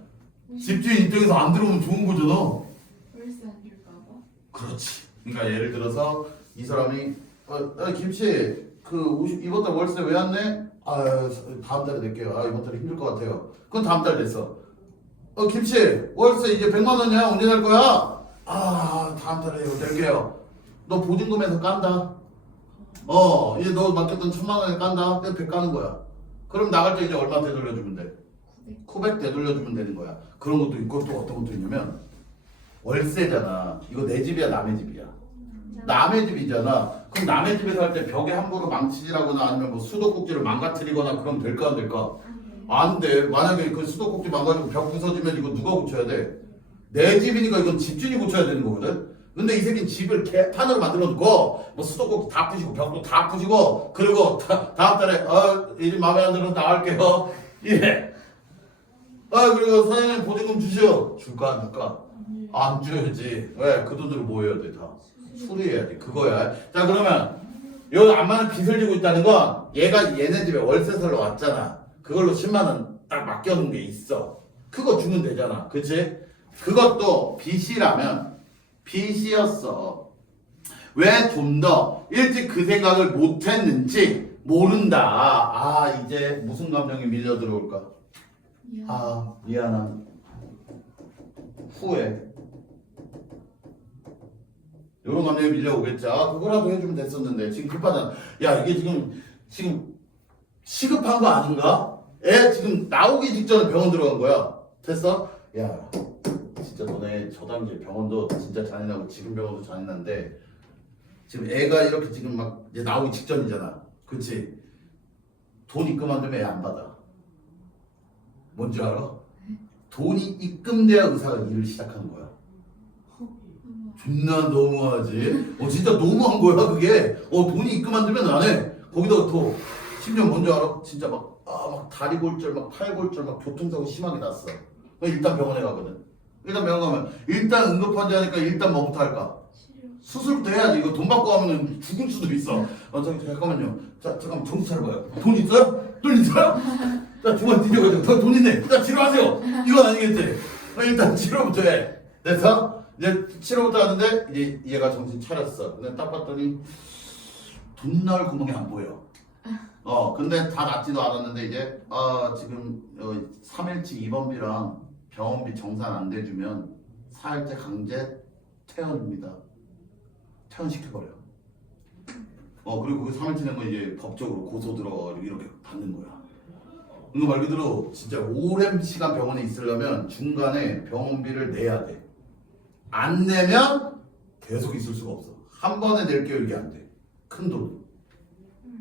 집주인 입장에서 안 들어오면 좋은 거잖아. 월세 안 줄까 봐? 그렇지. 그러니까 예를 들어서 이 사람이 김씨 이번 달 월세 왜 안 내? 다음 달에 낼게요. 이번 달에 힘들 것 같아요. 그건 다음 달 냈어. 김씨 월세 이제 100만 원이야. 언제 낼 거야? 다음 달에 낼게요. 너 보증금에서 깐다. 이제 너 맡겼던 1000만 원에 깐다. 그냥 100 까는 거야. 그럼 나갈 때 이제 얼마 되돌려주면 돼? 900 되돌려주면 되는 거야. 그런 것도 있고 또 어떤 것도 있냐면 월세잖아. 이거 내 집이야 남의 집이야? 남의 집이잖아. 그럼 남의 집에서 할 때 벽에 함부로 망치질하거나 아니면 뭐 수도꼭지를 망가뜨리거나 그럼 될까 안 될까? 안 돼. 만약에 그 수도꼭지 망가지고 벽 부서지면 이거 누가 고쳐야 돼? 내 집이니까 이건 집주인이 고쳐야 되는 거거든. 근데 이 새끼는 집을 개판으로 만들어 놓고 뭐 수도꼭지 다 부시고 벽도 다 부시고 그리고 다음 달에 이 집 마음에 안 들어서 나갈게요. 예. 그리고 사장님 보증금 주시오. 줄까 안 줄까? 안 줘야지. 왜? 그 돈으로 뭐 해야 돼? 다 수리해야지. 그거야. 자 그러면 여기 암만한 빚을 지고 있다는 건 얘가 얘네 집에 월세 살러 왔잖아. 그걸로 10만 원 딱 맡겨놓은 게 있어. 그거 주면 되잖아. 그치? 그것도 빚이라면 빚이었어. 왜 좀 더 일찍 그 생각을 못했는지 모른다. 이제 무슨 감정이 밀려 들어올까? 미안함. 후회. 이런 감정이 밀려오겠죠. 그거라도 해주면 됐었는데 지금 급하잖아. 야 이게 지금 시급한 거 아닌가? 애 지금 나오기 직전에 병원 들어간 거야. 됐어? 야 진짜 너네 저 당시에 병원도 진짜 잔인하고 지금 병원도 잔인한데 지금 애가 이렇게 지금 막 이제 나오기 직전이잖아. 그치? 돈 입금하면 애 안 받아. 뭔지 알아? 돈이 입금돼야 의사가 일을 시작하는 거야. 존나 너무하지? 진짜 너무한 거야 그게. 돈이 입금 안 되면 안 해. 거기다가 또 심지어 뭔지 알아? 진짜 막 다리 골절, 막 팔 골절, 막 교통사고 심하게 났어. 그럼 일단 병원에 가거든. 일단 병원 가면 일단 응급환자 하니까 일단 뭐부터 할까? 수술부터 해야지. 이거 돈 받고 하면 죽을 수도 있어. 잠깐만요. 잠깐만 정신 차려봐요. 돈 있어요? 돈 있어요? 자, 주머니 뒤져가지고 돈 있네. 자, 치료하세요. 이건 아니겠지. 일단 치료부터 해. 됐어? 이제 치료부터 하는데 이제 얘가 정신 차렸어. 근데 딱 봤더니 돈 나올 구멍이 안 보여. 근데 다 낫지도 않았는데 이제 지금 3일치 입원비랑 병원비 정산 안 대주면 4일째 강제 퇴원입니다. 퇴원시켜버려. 그리고 그 3일치 된 거 이제 법적으로 고소 들어가지고 이렇게 받는 거야. 이거 말 그대로 진짜 오랜 시간 병원에 있으려면 중간에 병원비를 내야 돼. 안 내면 계속 있을 수가 없어. 한 번에 낼 계획이 안 돼. 큰 돈.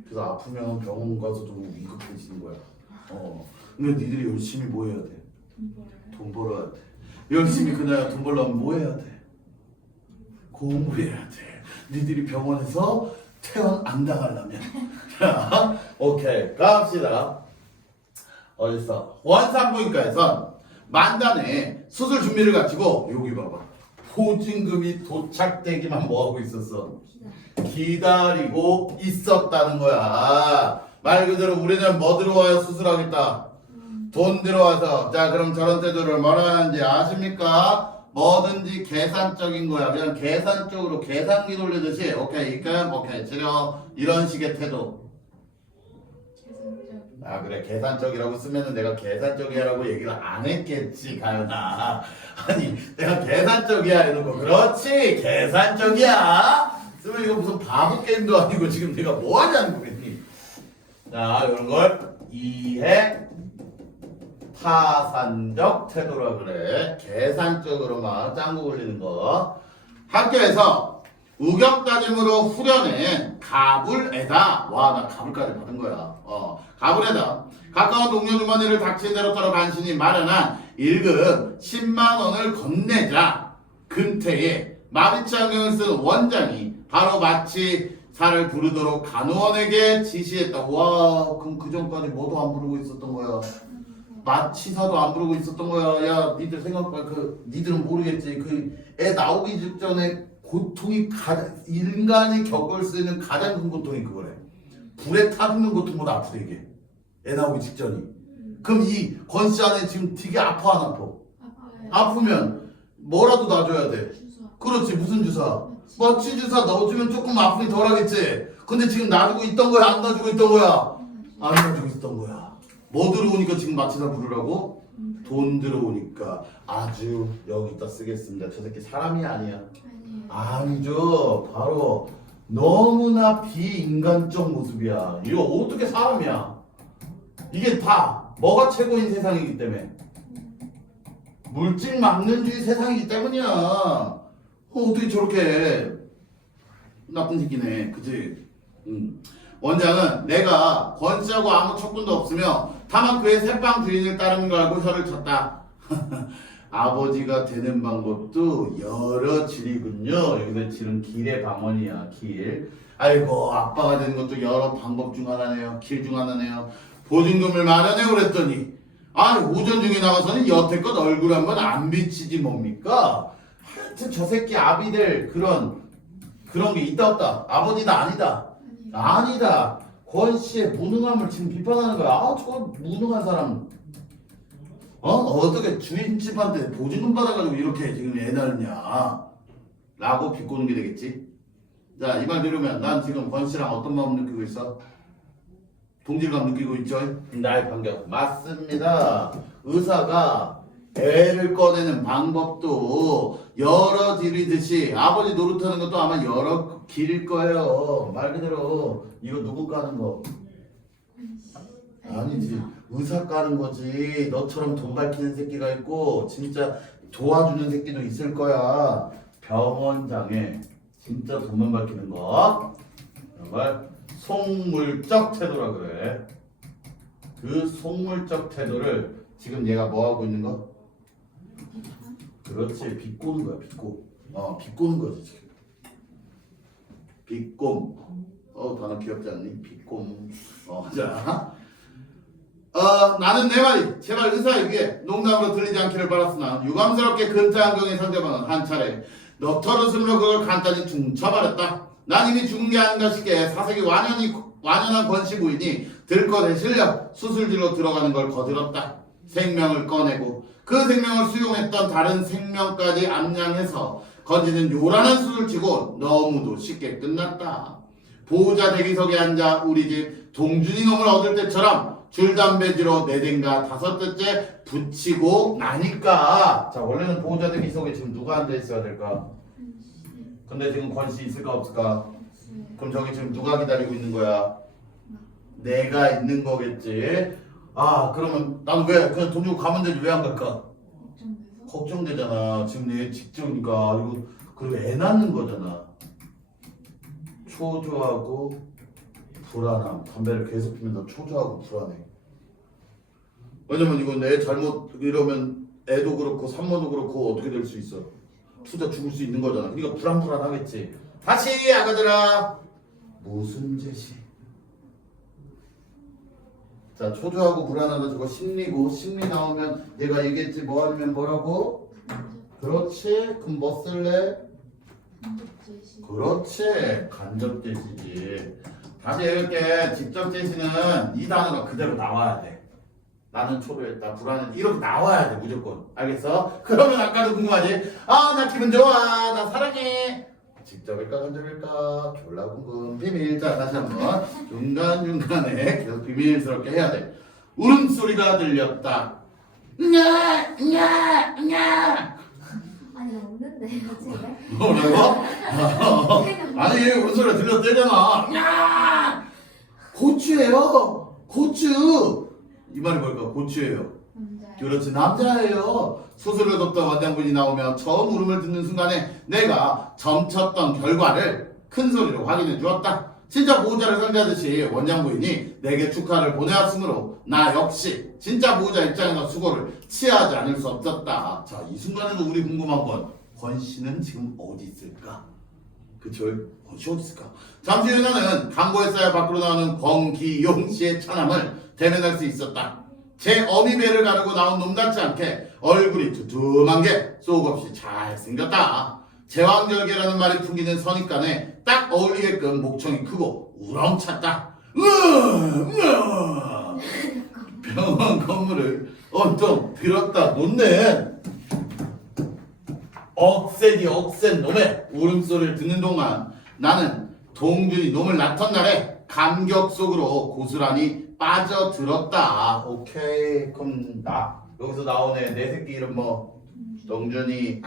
그래서 아프면 병원 가서도 위급해지는 거야. 근데 니들이 열심히 뭐 해야 돼? 돈 벌어야 돼. 열심히 그날 돈 벌려면 뭐 해야 돼? 공부해야 돼. 니들이 병원에서 퇴원 안 당하려면. 자, 오케이. 갑시다. 어딨어? 원산부인과에선 만단에 수술 준비를 갖추고 여기 봐봐. 보증금이 도착되기만 뭐하고 있었어? 기다리고 있었다는 거야. 말 그대로 우리는 뭐 들어와야 수술하겠다? 돈 들어와서. 자, 그럼 저런 태도를 뭐라 하는지 아십니까? 뭐든지 계산적인 거야. 그냥 계산적으로 계산기 돌리듯이 오케이 입금 오케이 치료 이런 식의 태도. 그래 계산적이라고 쓰면은 내가 계산적이라고 얘기를 안 했겠지 가연아. 아니 내가 계산적이야 이러고 그렇지 계산적이야 쓰면 이거 무슨 바보 게임도 아니고 지금 내가 뭐 하자는 거겠니. 자 이런 걸 이해 타산적 태도라 그래. 계산적으로만 짱구 굴리는 거. 학교에서 우격다짐으로 후려낸 가불에다. 와 나 가불까지 받은 거야. 가불에다 가까운 동료 주머니를 닥친 대로 털어 간신히 마련한 1급 10만 원을 건네자 근태에 마비치 안경을 쓴 원장이 바로 마취사를 부르도록 간호원에게 지시했다. 와 그럼 그 전까지 뭐도 안 부르고 있었던 거야. 마취사도 안 부르고 있었던 거야. 야 니들 생각해봐. 니들은 모르겠지. 애 나오기 직전에 고통이 인간이 겪을 수 있는 가장 큰 고통이 그거래. 불에 타 죽는 고통보다 아프대 이게. 애 나오기 직전이. 그럼 이 권씨 안에 지금 되게 아파 안 아파? 아프면 뭐라도 놔줘야 돼. 그렇지 무슨 주사? 마취 주사 넣어주면 조금 아픔이 덜하겠지. 근데 지금 놔주고 있던 거야 안 놔주고 있던 거야? 안 놔주고 있던 거야. 뭐 들어오니까 지금 마취사 부르라고? 돈 들어오니까 아주 여기다 쓰겠습니다. 저 새끼 사람이 아니야. 아니죠. 바로 너무나 비인간적 모습이야. 이거 어떻게 사람이야? 이게 다 뭐가 최고인 세상이기 때문에 물질 막는주의 세상이기 때문이야. 어떻게 저렇게 해? 나쁜 새끼네. 그치? 원장은 내가 권씨하고 아무 척분도 없으며 다만 그의 새빵 주인을 따르는 걸 알고 혀를 쳤다. 아버지가 되는 방법도 여러 질이군요. 여기서 질은 길의 방언이야. 길. 아이고 아빠가 되는 것도 여러 방법 중 하나네요. 길 중 하나네요. 보증금을 마련해 그랬더니 오전 중에 나가서는 여태껏 얼굴 한번 안 비치지 뭡니까? 하여튼 저 새끼 아비들 그런 게 있다 없다. 아버지다 아니다. 아니다. 권씨의 무능함을 지금 비판하는 거야. 저 무능한 사람. 어떻게 주인집한테 보증금 받아가지고 이렇게 지금 애 낳느냐 라고 비꼬는 게 되겠지. 자, 이 말 들으면 난 지금 권씨랑 어떤 마음 느끼고 있어? 동질감 느끼고 있죠? 나의 반격. 맞습니다. 의사가 애를 꺼내는 방법도 여러 길이듯이 아버지 노릇하는 것도 아마 여러 길일 거예요. 말 그대로 이거 누구 까는 거? 아니지. 의사 까는 거지. 너처럼 돈 밝히는 새끼가 있고 진짜 도와주는 새끼도 있을 거야. 병원장에 진짜 돈만 밝히는 거. 이런 걸 속물적 태도라 그래. 그 속물적 태도를 지금 얘가 뭐 하고 있는 거? 그렇지, 비꼬는 거야, 비꼬. 비꼬는 거지 지금. 비꼼. 단어 귀엽지 않니? 비꼼. 자. 나는 내 말이 제발 의사에게 농담으로 들리지 않기를 바랐으나 유감스럽게 근태안경의 상대방은 한 차례 너털웃음으로 그걸 간단히 퉁쳐버렸다. 난 이미 죽은 게 아닌가 싶게 사색이 완연한 권씨 부인이 들것에 실려 수술실로 들어가는 걸 거들었다. 생명을 꺼내고 그 생명을 수용했던 다른 생명까지 암양해서 건지는 요란한 수술치고 너무도 쉽게 끝났다. 보호자 대기석에 앉아 우리 집 동준이 놈을 얻을 때처럼 줄담배지로 4대인가 5대째 붙이고 나니까. 자, 원래는 보호자 대기석에 지금 누가 앉아 있어야 될까? 근데 지금 권씨 있을까 없을까? 그럼 저기 지금 누가 기다리고 있는 거야? 내가 있는 거겠지. 그러면 나는 왜 그냥 돈 주고 가면 되지 왜 안 갈까? 걱정되잖아. 지금 내 직종이니까. 그리고 애 낳는 거잖아. 초조하고 불안함. 담배를 계속 피면서 초조하고 불안해. 왜냐면 이건 애 잘못 이러면 애도 그렇고 산모도 그렇고 어떻게 될 수 있어? 투자 죽을 수 있는 거잖아. 그러니까 불안하겠지. 다시 아가들아. 무슨 짓이? 자, 초조하고 불안하다 저거 심리고, 심리 나오면 내가 얘기했지 뭐 하면 뭐라고? 그렇지. 그럼 뭐 쓸래? 그렇지. 간접 제시지. 다시 이렇게 직접 제시는 이 단어가 그대로 나와야 돼. 나는 초조했다, 불안했다 이렇게 나와야 돼 무조건. 알겠어? 그러면 아까도 궁금하지? 나 기분 좋아, 나 사랑해. 직접일까 간접일까 졸라 궁금. 비밀. 자, 다시 한번 중간중간에 계속 비밀스럽게 해야 돼. 울음소리가 들렸다. 냐. 아니 없는데 집에. 뭐라고? 아니 울음소리가 들렸대잖아. 냐. 고추예요. 고추. 이 말이 뭘까? 고추예요. 그렇지, 남자예요. 수술을 돕던 원장분이 나오면 처음 울음을 듣는 순간에 내가 점쳤던 결과를 큰 소리로 확인해 주었다. 진짜 보호자를 상대하듯이 원장부인이 내게 축하를 보내왔으므로 나 역시 진짜 보호자 입장에서 수고를 취하지 않을 수 없었다. 자, 이 순간에도 우리 궁금한 건 권씨는 지금 어디 있을까? 그쵸? 권씨 어디 있을까? 잠시 후 나는 강고에서야 밖으로 나오는 권기용씨의 차남을 대면할 수 있었다. 제 어미배를 가르고 나온 놈 같지 않게 얼굴이 두툼한 게 쏙없이 잘생겼다. 제왕절개라는 말이 풍기는 선입관에 딱 어울리게끔 목청이 크고 우렁찼다. 병원 건물을 온통 들었다 놓네. 억센 놈의 울음소리를 듣는 동안 나는 동준이 놈을 낳던 날에 감격 속으로 고스란히 빠져들었다. 오케이. 그럼 여기서 나오네. 내 새끼 이름 뭐? 동준이.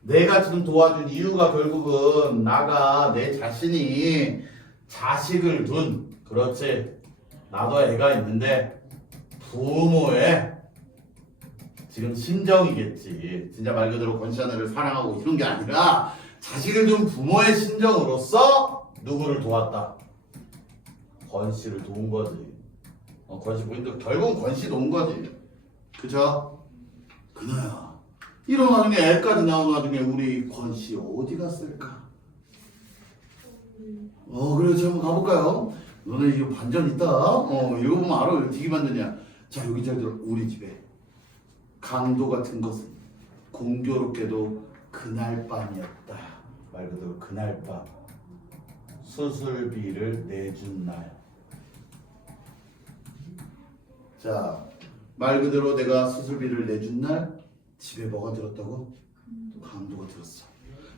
내가 지금 도와준 이유가 결국은 나가 내 자신이 자식을 둔, 그렇지, 나도 애가 있는데 부모의 지금 심정이겠지. 진짜 말 그대로 권씨하나를 사랑하고 이런 게 아니라 자식을 둔 부모의 심정으로서 누구를 도왔다? 권씨를 도운 거지. 권씨 부인도 결국은 권씨 도운 거지. 그죠? 그나야 이런 와중에 애까지 나온 와중에 우리 권씨 어디 갔을까? 그래, 한번 가볼까요? 너네 이거 반전 있다. 이거 보면 알아. 왜 되게 반전이야. 자, 여기 잘 들어. 우리 집에 강도 같은 것은 공교롭게도 그날 밤이었다. 말 그대로 그날 밤 수술비를 내준 날. 자, 말 그대로 내가 수술비를 내준 날 집에 뭐가 들었다고? 강도가 들었어.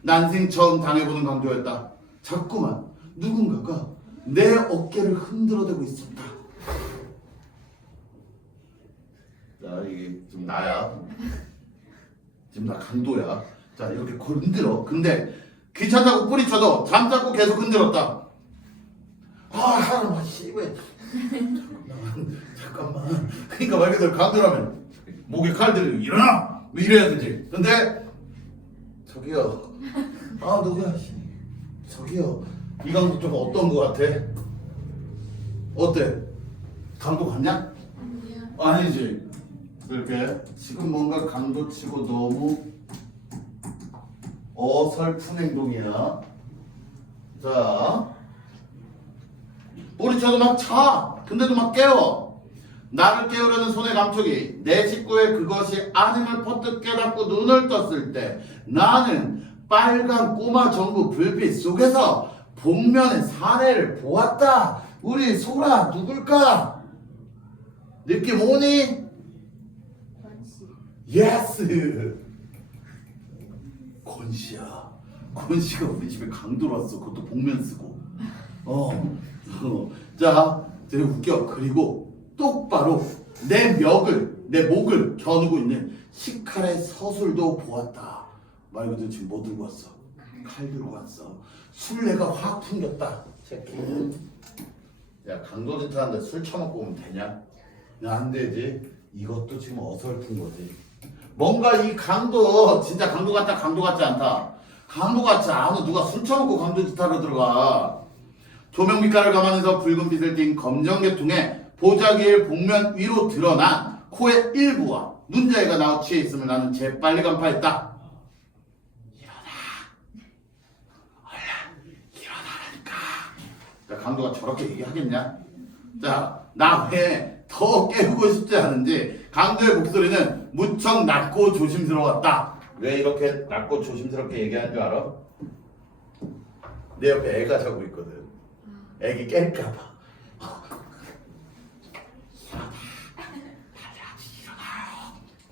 난생 처음 당해보는 강도였다. 자꾸만 누군가가 내 어깨를 흔들어대고 있었다. 자, 이게 지금 나야. 지금 나 강도야. 자, 이렇게 흔들어. 근데 귀찮다고 뿌리쳐도 잠자고 계속 흔들었다. 하나만 씨발. 잠깐만. 그러니까 말 그대로 강도라면 목에 칼 들고 일어나! 뭐 이래야 되지. 근데 저기요. 아 누구야? 저기요. 이 강도 좀 어떤 거 같아? 어때? 강도 같냐? 아니야. 아니지. 이렇게 지금 뭔가 강도 치고 너무 어설픈 행동이야. 자, 우리처럼 막 자. 근데도 막 깨워. 나를 깨우려는 손의 감촉이 내 식구의 그것이 아님을 퍼뜩 깨닫고 눈을 떴을 때 나는 빨간 꼬마 전구 불빛 속에서 복면의 사내를 보았다. 우리 소라 누굴까? 느낌 오니? 권씨. 예스! 권씨야. 권씨가 우리 집에 강도로 왔어. 그것도 복면 쓰고. 자, 되게 웃겨. 그리고 똑바로 내 목을 겨누고 있는 식칼의 서술도 보았다. 말 그대로 지금 뭐 들고 왔어? 칼 들고 왔어. 술래가 확 풍겼다. 체크. 야, 강도 짓 하는데 술 처먹고 오면 되냐? 안 되지. 이것도 지금 어설픈 거지. 뭔가 이 강도 진짜 강도 같다 강도 같지 않다. 강도 같지 않아. 누가 술 처먹고 강도 짓 하러 들어가. 조명 빛깔을 감안해서 붉은 빛을 띤 검정 계통의 보자기의 복면 위로 드러난 코의 일부와 눈자위가 나와 취해 있음을 나는 재빨리 간파했다. 일어나라니까. 자, 강도가 저렇게 얘기하겠냐? 자, 나 왜 더 깨우고 싶지 않은지 강도의 목소리는 무척 낮고 조심스러웠다. 왜 이렇게 낮고 조심스럽게 얘기하는 줄 알아? 내 옆에 애가 자고 있거든. 애기 깰까봐.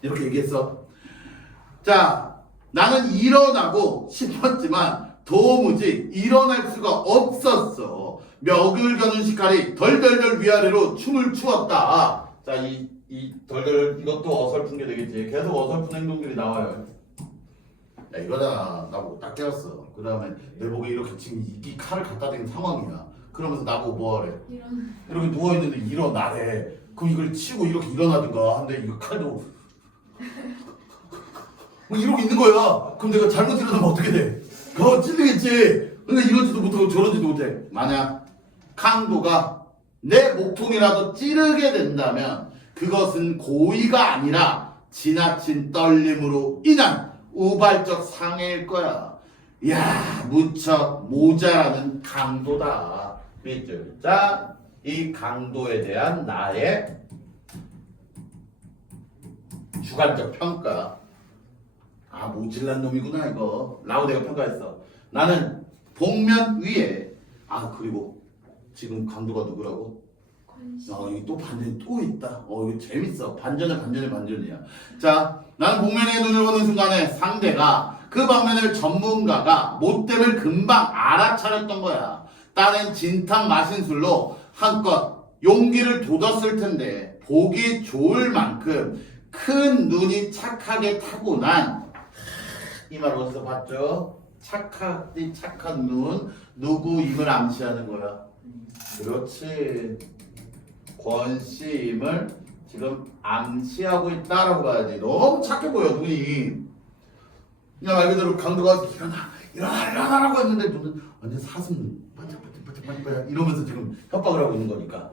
이렇게 얘기했어. 자, 나는 일어나고 싶었지만 도무지 일어날 수가 없었어. 멱을 겨눈 식칼이 덜덜덜 위아래로 춤을 추었다. 자, 이 덜덜 이것도 어설픈 게 되겠지. 계속 어설픈 행동들이 나와요. 야, 이러잖아. 나보고 딱 깨웠어. 그 다음에 내 목에 이렇게 지금 이 칼을 갖다 댄 상황이야. 그러면서 나보고 뭐하래? 이렇게 누워있는데 일어나래. 그럼 이걸 치고 이렇게 일어나든가 한데 이거 칼도 뭐 이러고 있는 거야. 그럼 내가 잘못 일어나면 어떻게 돼? 그거 찔리겠지. 근데 이러지도 못하고 저러지도 못해. 만약 강도가 내 목통이라도 찌르게 된다면 그것은 고의가 아니라 지나친 떨림으로 인한 우발적 상해일 거야. 야, 무척 모자라는 강도다. 밑줄. 자, 이 강도에 대한 나의 주관적 평가. 아, 모질란 놈이구나 이거 라고 내가 평가했어. 나는 복면 위에 그리고 지금 강도가 누구라고? 여기 또 반전이 또 있다. 이거 재밌어. 반전의 반전이야. 자, 나는 복면에 눈을 보는 순간에 상대가 그 방면을 전문가가 못됨을 금방 알아차렸던 거야. 딸은 진탕 마신 술로 한껏 용기를 돋았을 텐데 보기 좋을 만큼 큰 눈이 착하게 타고난 이 말 어디서 봤죠? 착한 눈 누구임을 암시하는 거야. 그렇지. 권씨임을 지금 암시하고 있다라고 봐야지. 너무 착해 보여 눈이. 그냥 말 그대로 강도가 일어나라고 했는데 눈은 완전 사슴 반짝반짝 이러면서 지금 협박을 하고 있는 거니까.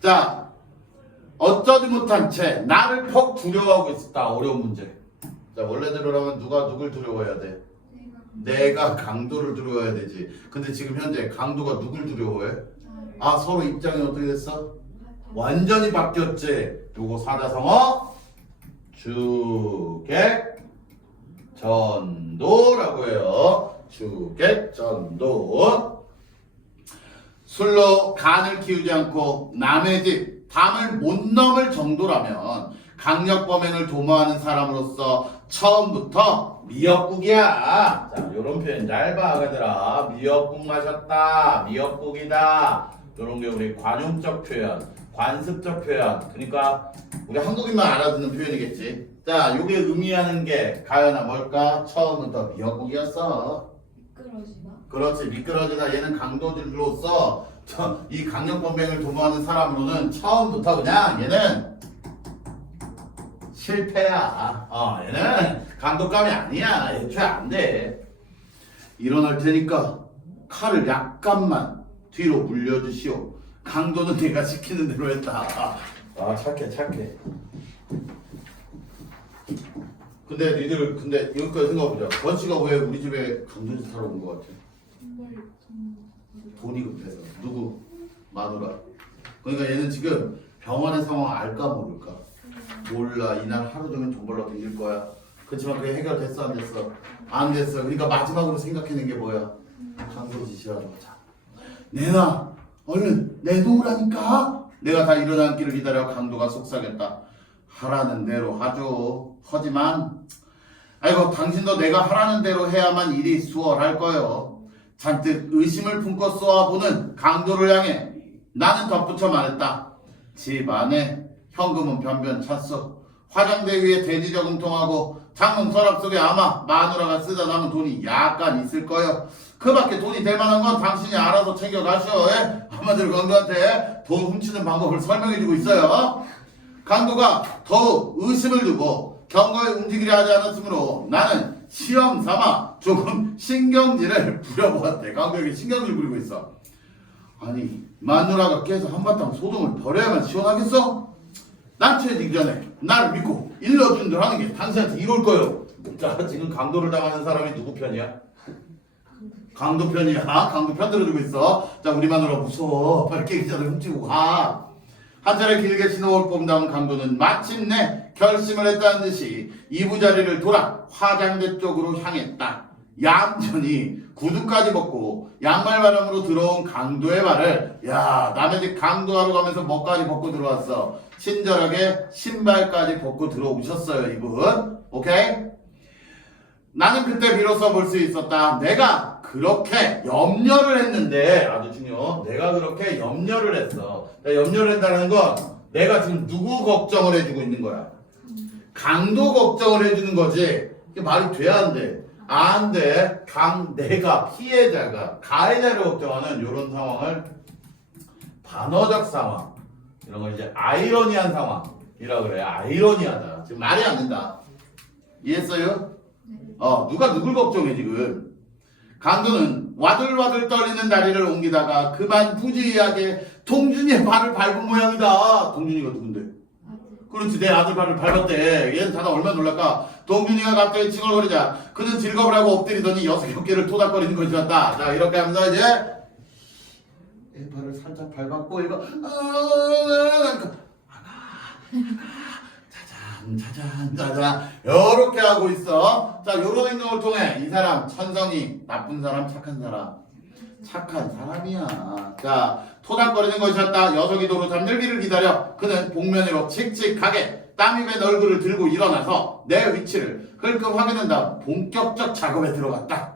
자, 어쩌지 못한 채 나를 퍽 두려워하고 있었다. 어려운 문제. 자, 원래대로라면 누가 누굴 두려워해야 돼? 내가 강도를 두려워해야 되지. 근데 지금 현재 강도가 누굴 두려워해? 서로 입장이 어떻게 됐어? 완전히 바뀌었지. 요거 사자성어 주객전도라고 해요. 주객전도. 술로 간을 키우지 않고 남의 집 담을 못 넘을 정도라면 강력범행을 도모하는 사람으로서 처음부터 미역국이야. 자, 요런 표현 잘 봐, 얘들아. 미역국 마셨다. 미역국이다. 요런 게 우리 관용적 표현, 관습적 표현. 그러니까 우리 한국인만 알아듣는 표현이겠지. 자, 요게 의미하는 게 가연아 뭘까? 처음부터 미역국이었어. 미끄러지나? 그렇지. 미끄러지다. 얘는 강도들로서 이 강력범행을 도모하는 사람으로는 처음부터 그냥 얘는 실패야. 얘는 감독감이 아니야. 애초에 안 돼. 일어날 테니까 칼을 약간만 뒤로 물려주시오. 강도는 내가 시키는 대로 했다. 착해. 근데 여기까지 생각해보자. 권씨가 왜 우리 집에 강도짓 하러 온 것 같아? 돈이 급해서. 누구? 마누라. 그러니까 얘는 지금 병원의 상황 알까 모를까? 몰라. 이날 하루 종일 돈 벌러 다닐 거야. 그렇지만 그게 해결됐어 안 됐어? 안 됐어. 그러니까 마지막으로 생각해낸 게 뭐야? 강도짓이라는 거자. 내놔. 얼른 내놓으라니까. 내가 다 일어나는 길을 기다려. 강도가 속삭였다. 하라는 대로 하죠. 하지만 아이고 당신도 내가 하라는 대로 해야만 일이 수월할 거요. 잔뜩 의심을 품고 쏘아보는 강도를 향해 나는 덧붙여 말했다. 집 안에 현금은 변변찼어. 화장대 위에 돼지 저금통하고 장롱 서랍 속에 아마 마누라가 쓰다 남은 돈이 약간 있을 거요. 그 밖에 돈이 될 만한 건 당신이 알아서 챙겨가시오. 한마디로 강도한테 돈 훔치는 방법을 설명해주고 있어요. 강도가 더욱 의심을 두고 경고에 움직이려 하지 않았으므로 나는 시험 삼아 조금 신경질을 부려보았대. 강도에게 신경질 부리고 있어. 아니 마누라가 깨서 한바탕 소동을 벌여야만 시원하겠어? 난처해지기 전에 나를 믿고 일러준 대로 하는 게 당신한테 이룰 거요. 자 지금 강도를 당하는 사람이 누구 편이야? 강도 편이야. 강도 편 들어주고 있어. 자 우리 마누라 무서워. 빨리 깨기 전에 훔치고 가. 한 차례 길게 신호를 뽑은 강도는 마침내 결심을 했다는 듯이 이부자리를 돌아 화장대 쪽으로 향했다. 얌전히 구두까지 벗고 양말 바람으로 들어온 강도의 발을 남의 집 강도하러 가면서 뭐까지 벗고 들어왔어. 친절하게 신발까지 벗고 들어오셨어요 이분. 오케이? 나는 그때 비로소 볼 수 있었다. 내가 그렇게 염려를 했는데 아주 중요. 내가 그렇게 염려를 했어. 염려를 했다는 건 내가 지금 누구 걱정을 해주고 있는 거야? 강도 걱정을 해주는 거지. 이게 말이 돼야 안 돼? 안 돼. 내가 피해자가 가해자를 걱정하는 이런 상황을 반어적 상황, 이런 걸 이제 아이러니한 상황이라고 그래. 아이러니하다. 지금 말이 안 된다. 이해했어요? 누가 누굴 걱정해 지금? 강도는 와들와들 떨리는 다리를 옮기다가 그만 부지하게 동준이의 발을 밟은 모양이다. 동준이가 누군데? 그렇지, 내 아들 발을 밟았대. 얘는 자다 얼마나 놀랄까? 동준이가 갑자기 칭얼거리자 그는 즐거움을 하고 엎드리더니 6개를 토닥거리는 것이 같다. 자 이렇게 하면서 이제 내 발을 살짝 밟았고 이거 짜잔 요렇게 하고 있어. 자 요런 행동을 통해 이 사람 천성이 나쁜 사람 착한 사람이야. 자 토닥거리는 것이었다. 녀석이 도로 잠들기를 기다려 그는 복면으로 칙칙하게 땀이 밴 얼굴을 들고 일어나서 내 위치를 흘끔 확인한 다음 본격적 작업에 들어갔다.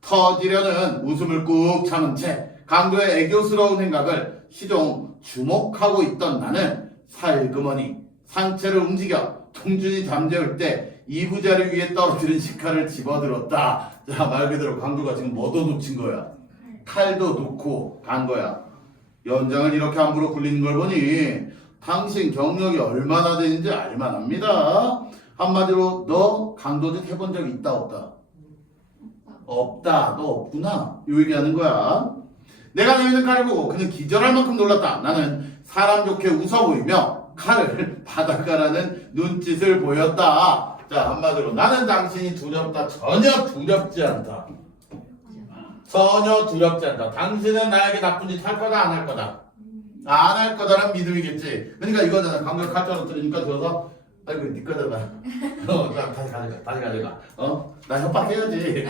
터지려는 웃음을 꾹 참은 채 강도의 애교스러운 행각을 시종 주목하고 있던 나는 살그머니 상체를 움직여 동준이 잠재울 때 이부자리 위에 떨어뜨린 식칼을 집어들었다. 자, 말 그대로 강도가 지금 뭐도 놓친 거야. 칼도 놓고 간 거야. 연장을 이렇게 함부로 굴리는 걸 보니 당신 경력이 얼마나 되는지 알만합니다. 한마디로 너 강도짓 해본 적 있다 없다? 없다. 너 없구나. 요 얘기하는 거야. 내가 내미는 칼을 보고 그는 기절할 만큼 놀랐다. 나는 사람 좋게 웃어 보이며 칼을 바닥가라는 눈짓을 보였다. 자 한마디로 나는 당신이 두렵다. 전혀 두렵지 않다. 전혀 두렵지 않다. 당신은 나에게 나쁜 짓 할 거다 안 할 거다? 안 할 거다라는 믿음이겠지. 그러니까 이거잖아. 강경 칼자루 들으니까 들어서 아이고 네 거잖아. 자 다시 가져가. 나 협박해야지.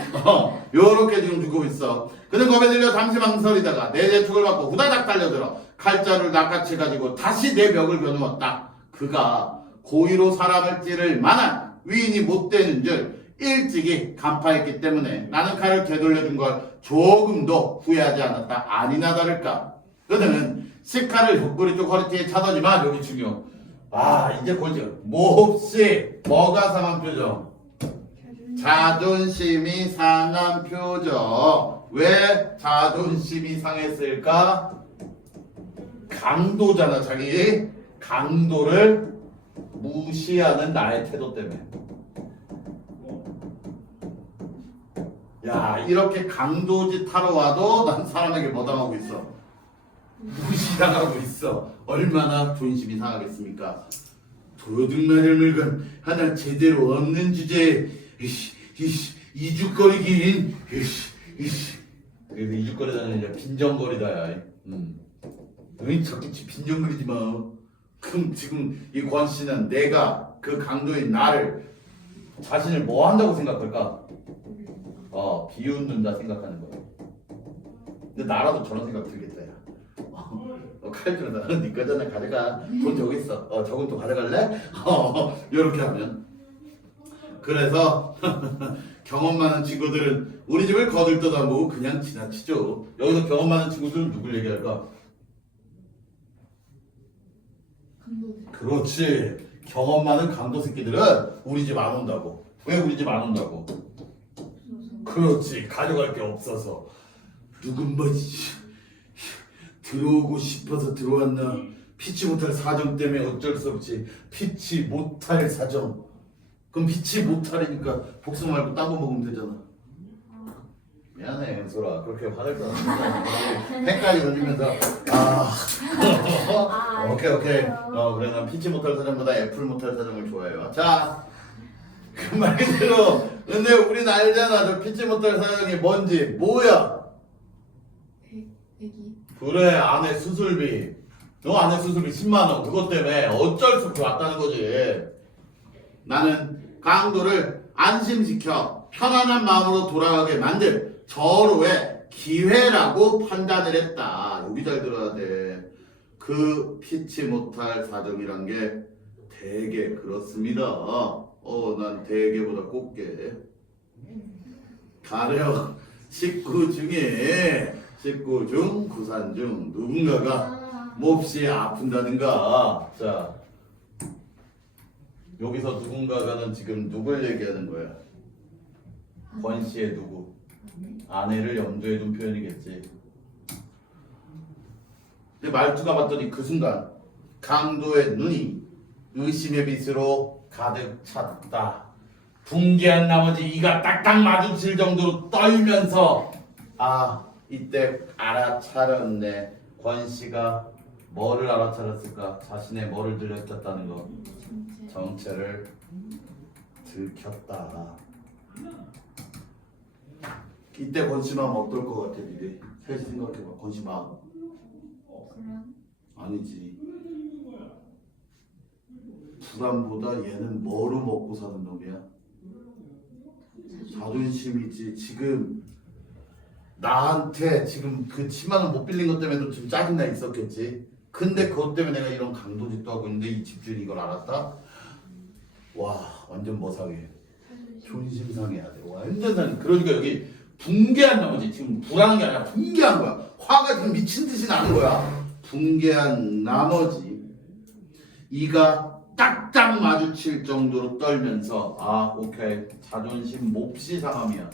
요렇게 지금 주고 있어. 그는 겁에 들려 잠시 망설이다가 내 재촉을 받고 후다닥 달려들어 칼자루를 낚아채 가지고 다시 내 벽을 겨누었다. 그가 고의로 사람을 찌를 만한 위인이 못 되는 줄 일찍이 간파했기 때문에 나는 칼을 되돌려준 걸 조금도 후회하지 않았다. 아니나 다를까 그는 식칼을 옆구리 쪽 허리띠에 차더니만 여기 중요. 이제 골지. 몹시 뭐가 상한 표정? 자존심이 상한 표정. 왜 자존심이 상했을까? 강도잖아. 자기 강도를 무시하는 나의 태도 때문에. 야 이렇게 강도짓 하러 와도 난 사람에게 뭐 당하고 있어? 무시당하고 있어. 얼마나 존심이 상하겠습니까? 도둑놈을 물건 하나 제대로 없는 주제에 이죽거리긴 그래서 이죽거리다는 이제 빈정거리다. 응 자꾸 빈정거리지 마. 그럼 지금 이 권씨는 내가 그 강도인 나를 자신을 뭐 한다고 생각할까? 비웃는다 생각하는 거야. 근데 나라도 저런 생각 들겠다. 야. 칼들다. 네 거잖아. 가져가. 돈 저기 있어. 저건 또 가져갈래? 이렇게 하면. 그래서 경험 많은 친구들은 우리 집을 거들떠도 안 보고 그냥 지나치죠. 여기서 경험 많은 친구들은 누굴 얘기할까? 강도들. 그렇지. 경험 많은 강도 새끼들은 우리 집 안 온다고. 왜 우리 집 안 온다고? 그렇지. 가져갈 게 없어서. 누군 뭐 들어오고 싶어서 들어왔나? 피치 못할 사정 때문에 어쩔 수 없지. 피치 못할 사정. 그럼 피치 못할이니까 복숭아 말고 딴 거 먹으면 되잖아. 미안해 은솔아. 그렇게 화낼 거 없어. 팩까지 던지면서 오케이. 그래 난 피치 못할 사정보다 애플 못할 사정을 좋아해요. 자, 그 말대로 근데 우린 알잖아. 저 피치 못할 사정이 뭔지. 뭐야? 애기. 그래 아내 수술비. 너 아내 수술비 10만 원. 그것 때문에 어쩔 수 없이 왔다는 거지. 나는 강도를 안심시켜 편안한 마음으로 돌아가게 만들 절호의 기회라고 판단을 했다. 여기 잘 들어야 돼. 그 피치 못할 사정이란 게 되게 그렇습니다. 난 되게보다 곱게. 가령 식구 중 구산 중 누군가가 몹시 아픈다든가. 자, 여기서 누군가가는 지금 누굴 얘기하는 거야? 권 씨의 누구? 아내를 염두에 둔 표현이겠지. 근데 말투가 봤더니 그 순간 강도의 눈이 의심의 빛으로 가득 찼다. 붕괴한 나머지 이가 딱딱 마주칠 정도로 떨면서 이때 알아차렸네. 권 씨가 뭐를 알아차렸을까? 자신의 뭐를 들켰다는 거. 정체를 들켰다. 이때 권 씨 마음 어떨 것 같아, 니네? 셋이 생각해봐. 권 씨 마음. 불안. 아니지. 불안보다 얘는 뭐로 먹고 사는 놈이야? 자존심이지. 지금 나한테 지금 그 10만 원 못 빌린 것 때문에도 좀 짜증나 있었겠지. 근데 그것 때문에 내가 이런 강도짓도 하고 있는데 이 집주인이 이걸 알았다? 와 완전 뭐 상해. 존심 상해야 돼. 완전 상해. 그러니까 여기 붕괴한 나머지 지금 불안한 게 아니라 붕괴한 거야. 화가 지금 미친 듯이 나는 거야. 붕괴한 나머지 이가 딱딱 마주칠 정도로 떨면서 오케이 자존심 몹시 상함이야.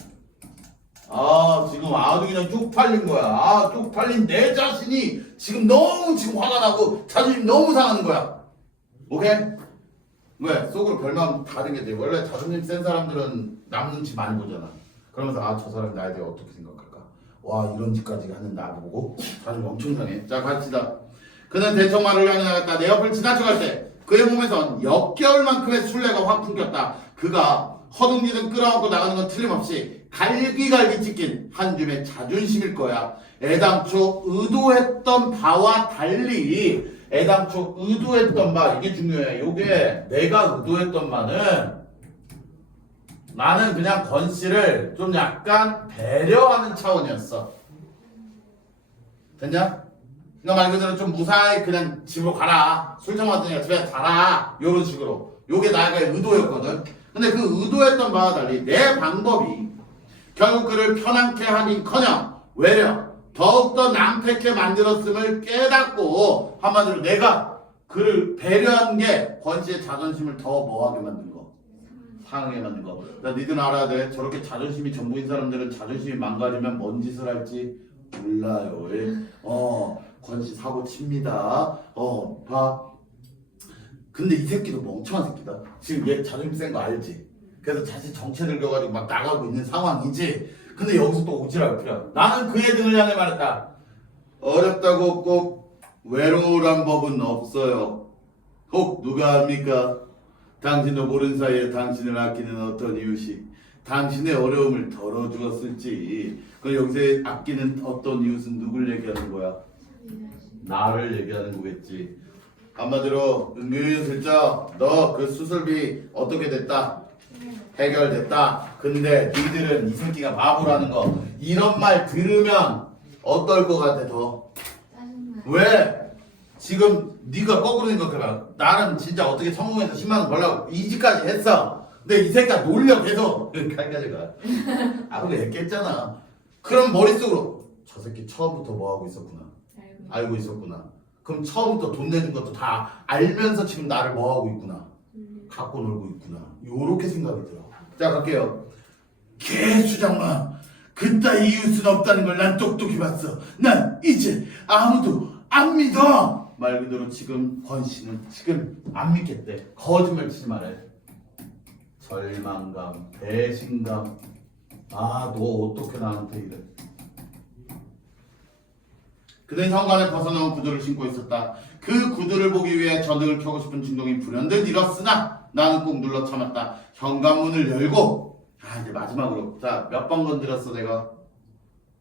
지금 아주 그냥 쭉 팔린 거야. 쭉 팔린 내 자신이 지금 너무 지금 화가 나고 자존심 너무 상하는 거야. 오케이? 왜? 속으로 별마음 다 생겼지. 원래 자존심 센 사람들은 남 눈치 많이 보잖아. 그러면서 저 사람 나에 대해 어떻게 생각할까? 와 이런 짓까지 하는 나 보고 자존심 엄청 상해. 자 갑시다. 그는 대청마루를 향해 나갔다. 내 옆을 지나쳐갈 때 그의 몸에선 역겨울 만큼의 술래가 확 풍겼다. 그가 허둥지둥 끌어안고 나가는 건 틀림없이 갈기갈기 찢긴 한 줌의 자존심일 거야. 애당초 의도했던 바와 달리 애당초 의도했던 바 이게 중요해. 요게 내가 의도했던 바는 나는 그냥 권 씨를 좀 약간 배려하는 차원이었어. 됐냐? 그러니까 말 그대로 좀 무사히 그냥 집으로 가라. 술 처먹었으니까 집에 가라. 요런 식으로. 요게 나의 의도였거든. 근데 그 의도했던 바와 달리 내 방법이 결국 그를 편안케 하긴커녕 외려 더욱더 낭패케 만들었음을 깨닫고 한마디로 내가 그를 배려한 게 권 씨의 자존심을 더 뭐하게 만든 거. 상하게 만든 거. 나 니들은 알아야 돼. 저렇게 자존심이 전부인 사람들은 자존심이 망가지면 뭔 짓을 할지 몰라요. 권 씨 사고 칩니다. 봐. 근데 이 새끼도 멍청한 새끼다. 지금 얘 자존심 센 거 알지? 그래서 자신 정체 들겨가지고 막 나가고 있는 상황이지. 근데 여기서 또 오지랖이 필요하다. 나는 그의 등을 향해 말했다. 어렵다고 꼭 외로우란 법은 없어요. 혹 누가 합니까? 당신도 모르는 사이에 당신을 아끼는 어떤 이웃이 당신의 어려움을 덜어주었을지. 그 여기서 아끼는 어떤 이웃은 누굴 얘기하는 거야? 나를 얘기하는 거겠지. 한마디로 은근슬쩍 너 그 수술비 어떻게 됐다? 해결됐다. 근데 니들은 이 새끼가 바보라는 거 이런 말 들으면 어떨 것 같아 더? 짜증나. 왜? 지금 네가 거꾸로 생각해봐. 나는 진짜 어떻게 성공해서 10만 원 벌려고 이직까지 했어. 근데 이 새끼가 놀려 계속. 칼까지가. 아무리 했겠잖아. 그럼 머릿속으로 저 새끼 처음부터 뭐 하고 있었구나. 알고 있었구나. 그럼 처음부터 돈 내준 것도 다 알면서 지금 나를 뭐 하고 있구나. 갖고 놀고 있구나. 요렇게 생각이 들어. 자 갈게요. 개수장마. 그따위 이웃은 없다는 걸 난 똑똑히 봤어. 난 이제 아무도 안 믿어. 말 그대로 지금 권씨는 지금 안 믿겠대. 거짓말 치지 말해. 절망감, 배신감. 아, 너 어떻게 나한테 이래. 그는 현관에 벗어나온 구두를 신고 있었다. 그 구두를 보기 위해 전등을 켜고 싶은 충동이 불현듯 일었으나 나는 꾹 눌러 참았다. 현관문을 열고 이제 마지막으로 자 몇 번 건드렸어 내가?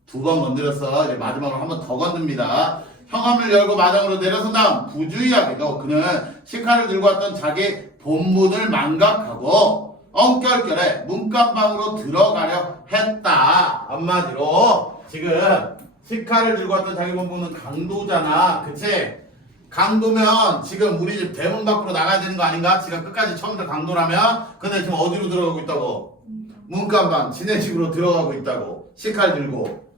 2번 건드렸어. 이제 마지막으로 한 번 더 건듭니다. 현관문을 열고 마당으로 내려선 다음 부주의하게도 그는 식칼을 들고 왔던 자기 본분을 망각하고 엉결결에 문간방으로 들어가려 했다. 한마디로 지금 식칼을 들고 왔던 자기 본분은 강도잖아. 그치? 강도면 지금 우리 집 대문 밖으로 나가야 되는 거 아닌가? 지가 끝까지 처음부터 강도라면 근데 지금 어디로 들어가고 있다고? 문간방 지네 집으로 들어가고 있다고. 식칼 들고.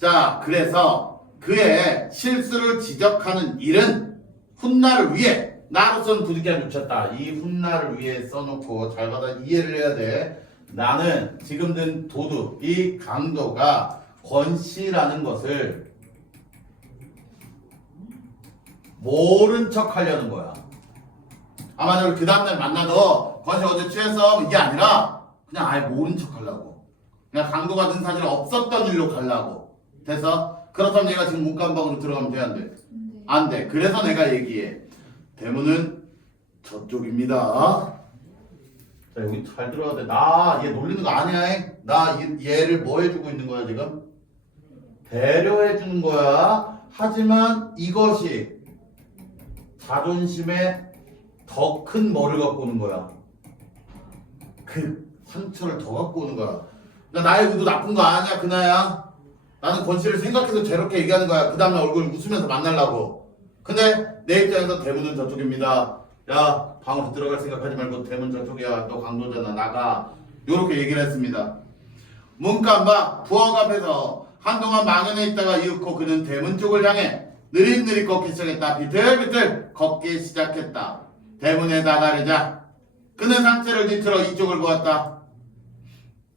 자 그래서 그의 실수를 지적하는 일은 훗날을 위해 나로서는 부득이한 놓쳤다. 이 훗날을 위해 써놓고 잘 받아 이해를 해야 돼. 나는 지금 든 도둑 이 강도가 권씨라는 것을 모른 척 하려는 거야. 아마 그 다음날 만나도 권씨 어제 취했어 이게 아니라 그냥 아예 모른 척 하려고. 그냥 강도가 든 사실은 없었던 일로 가려고. 돼서 그렇다면 얘가 지금 문간방으로 들어가면 돼 안 돼? 안 돼. 그래서 내가 얘기해. 대문은 저쪽입니다. 자 여기 잘 들어야 돼. 나 얘 놀리는 거 아니야. 나 얘를 뭐 해주고 있는 거야 지금? 배려해 주는 거야. 하지만 이것이 자존심에 더 큰 뭐를 갖고 오는 거야. 그 상처를 더 갖고 오는 거야. 나 나의 의도 나쁜 거 아니야 그나야. 나는 권씨를 생각해서 저렇게 얘기하는 거야. 그 다음날 얼굴 웃으면서 만나려고. 근데 내 입장에서 대문은 저쪽입니다. 야 방으로 들어갈 생각하지 말고 대문 저쪽이야. 너 강도잖아. 나가. 요렇게 얘기를 했습니다. 문간방 부엌 앞에서 한동안 망연해 있다가 이윽고 그는 대문 쪽을 향해 느릿느릿 걷기 시작했다. 비틀비틀 걷기 시작했다. 대문에 다다르자 그는 상체를 뒤틀어 이쪽을 보았다.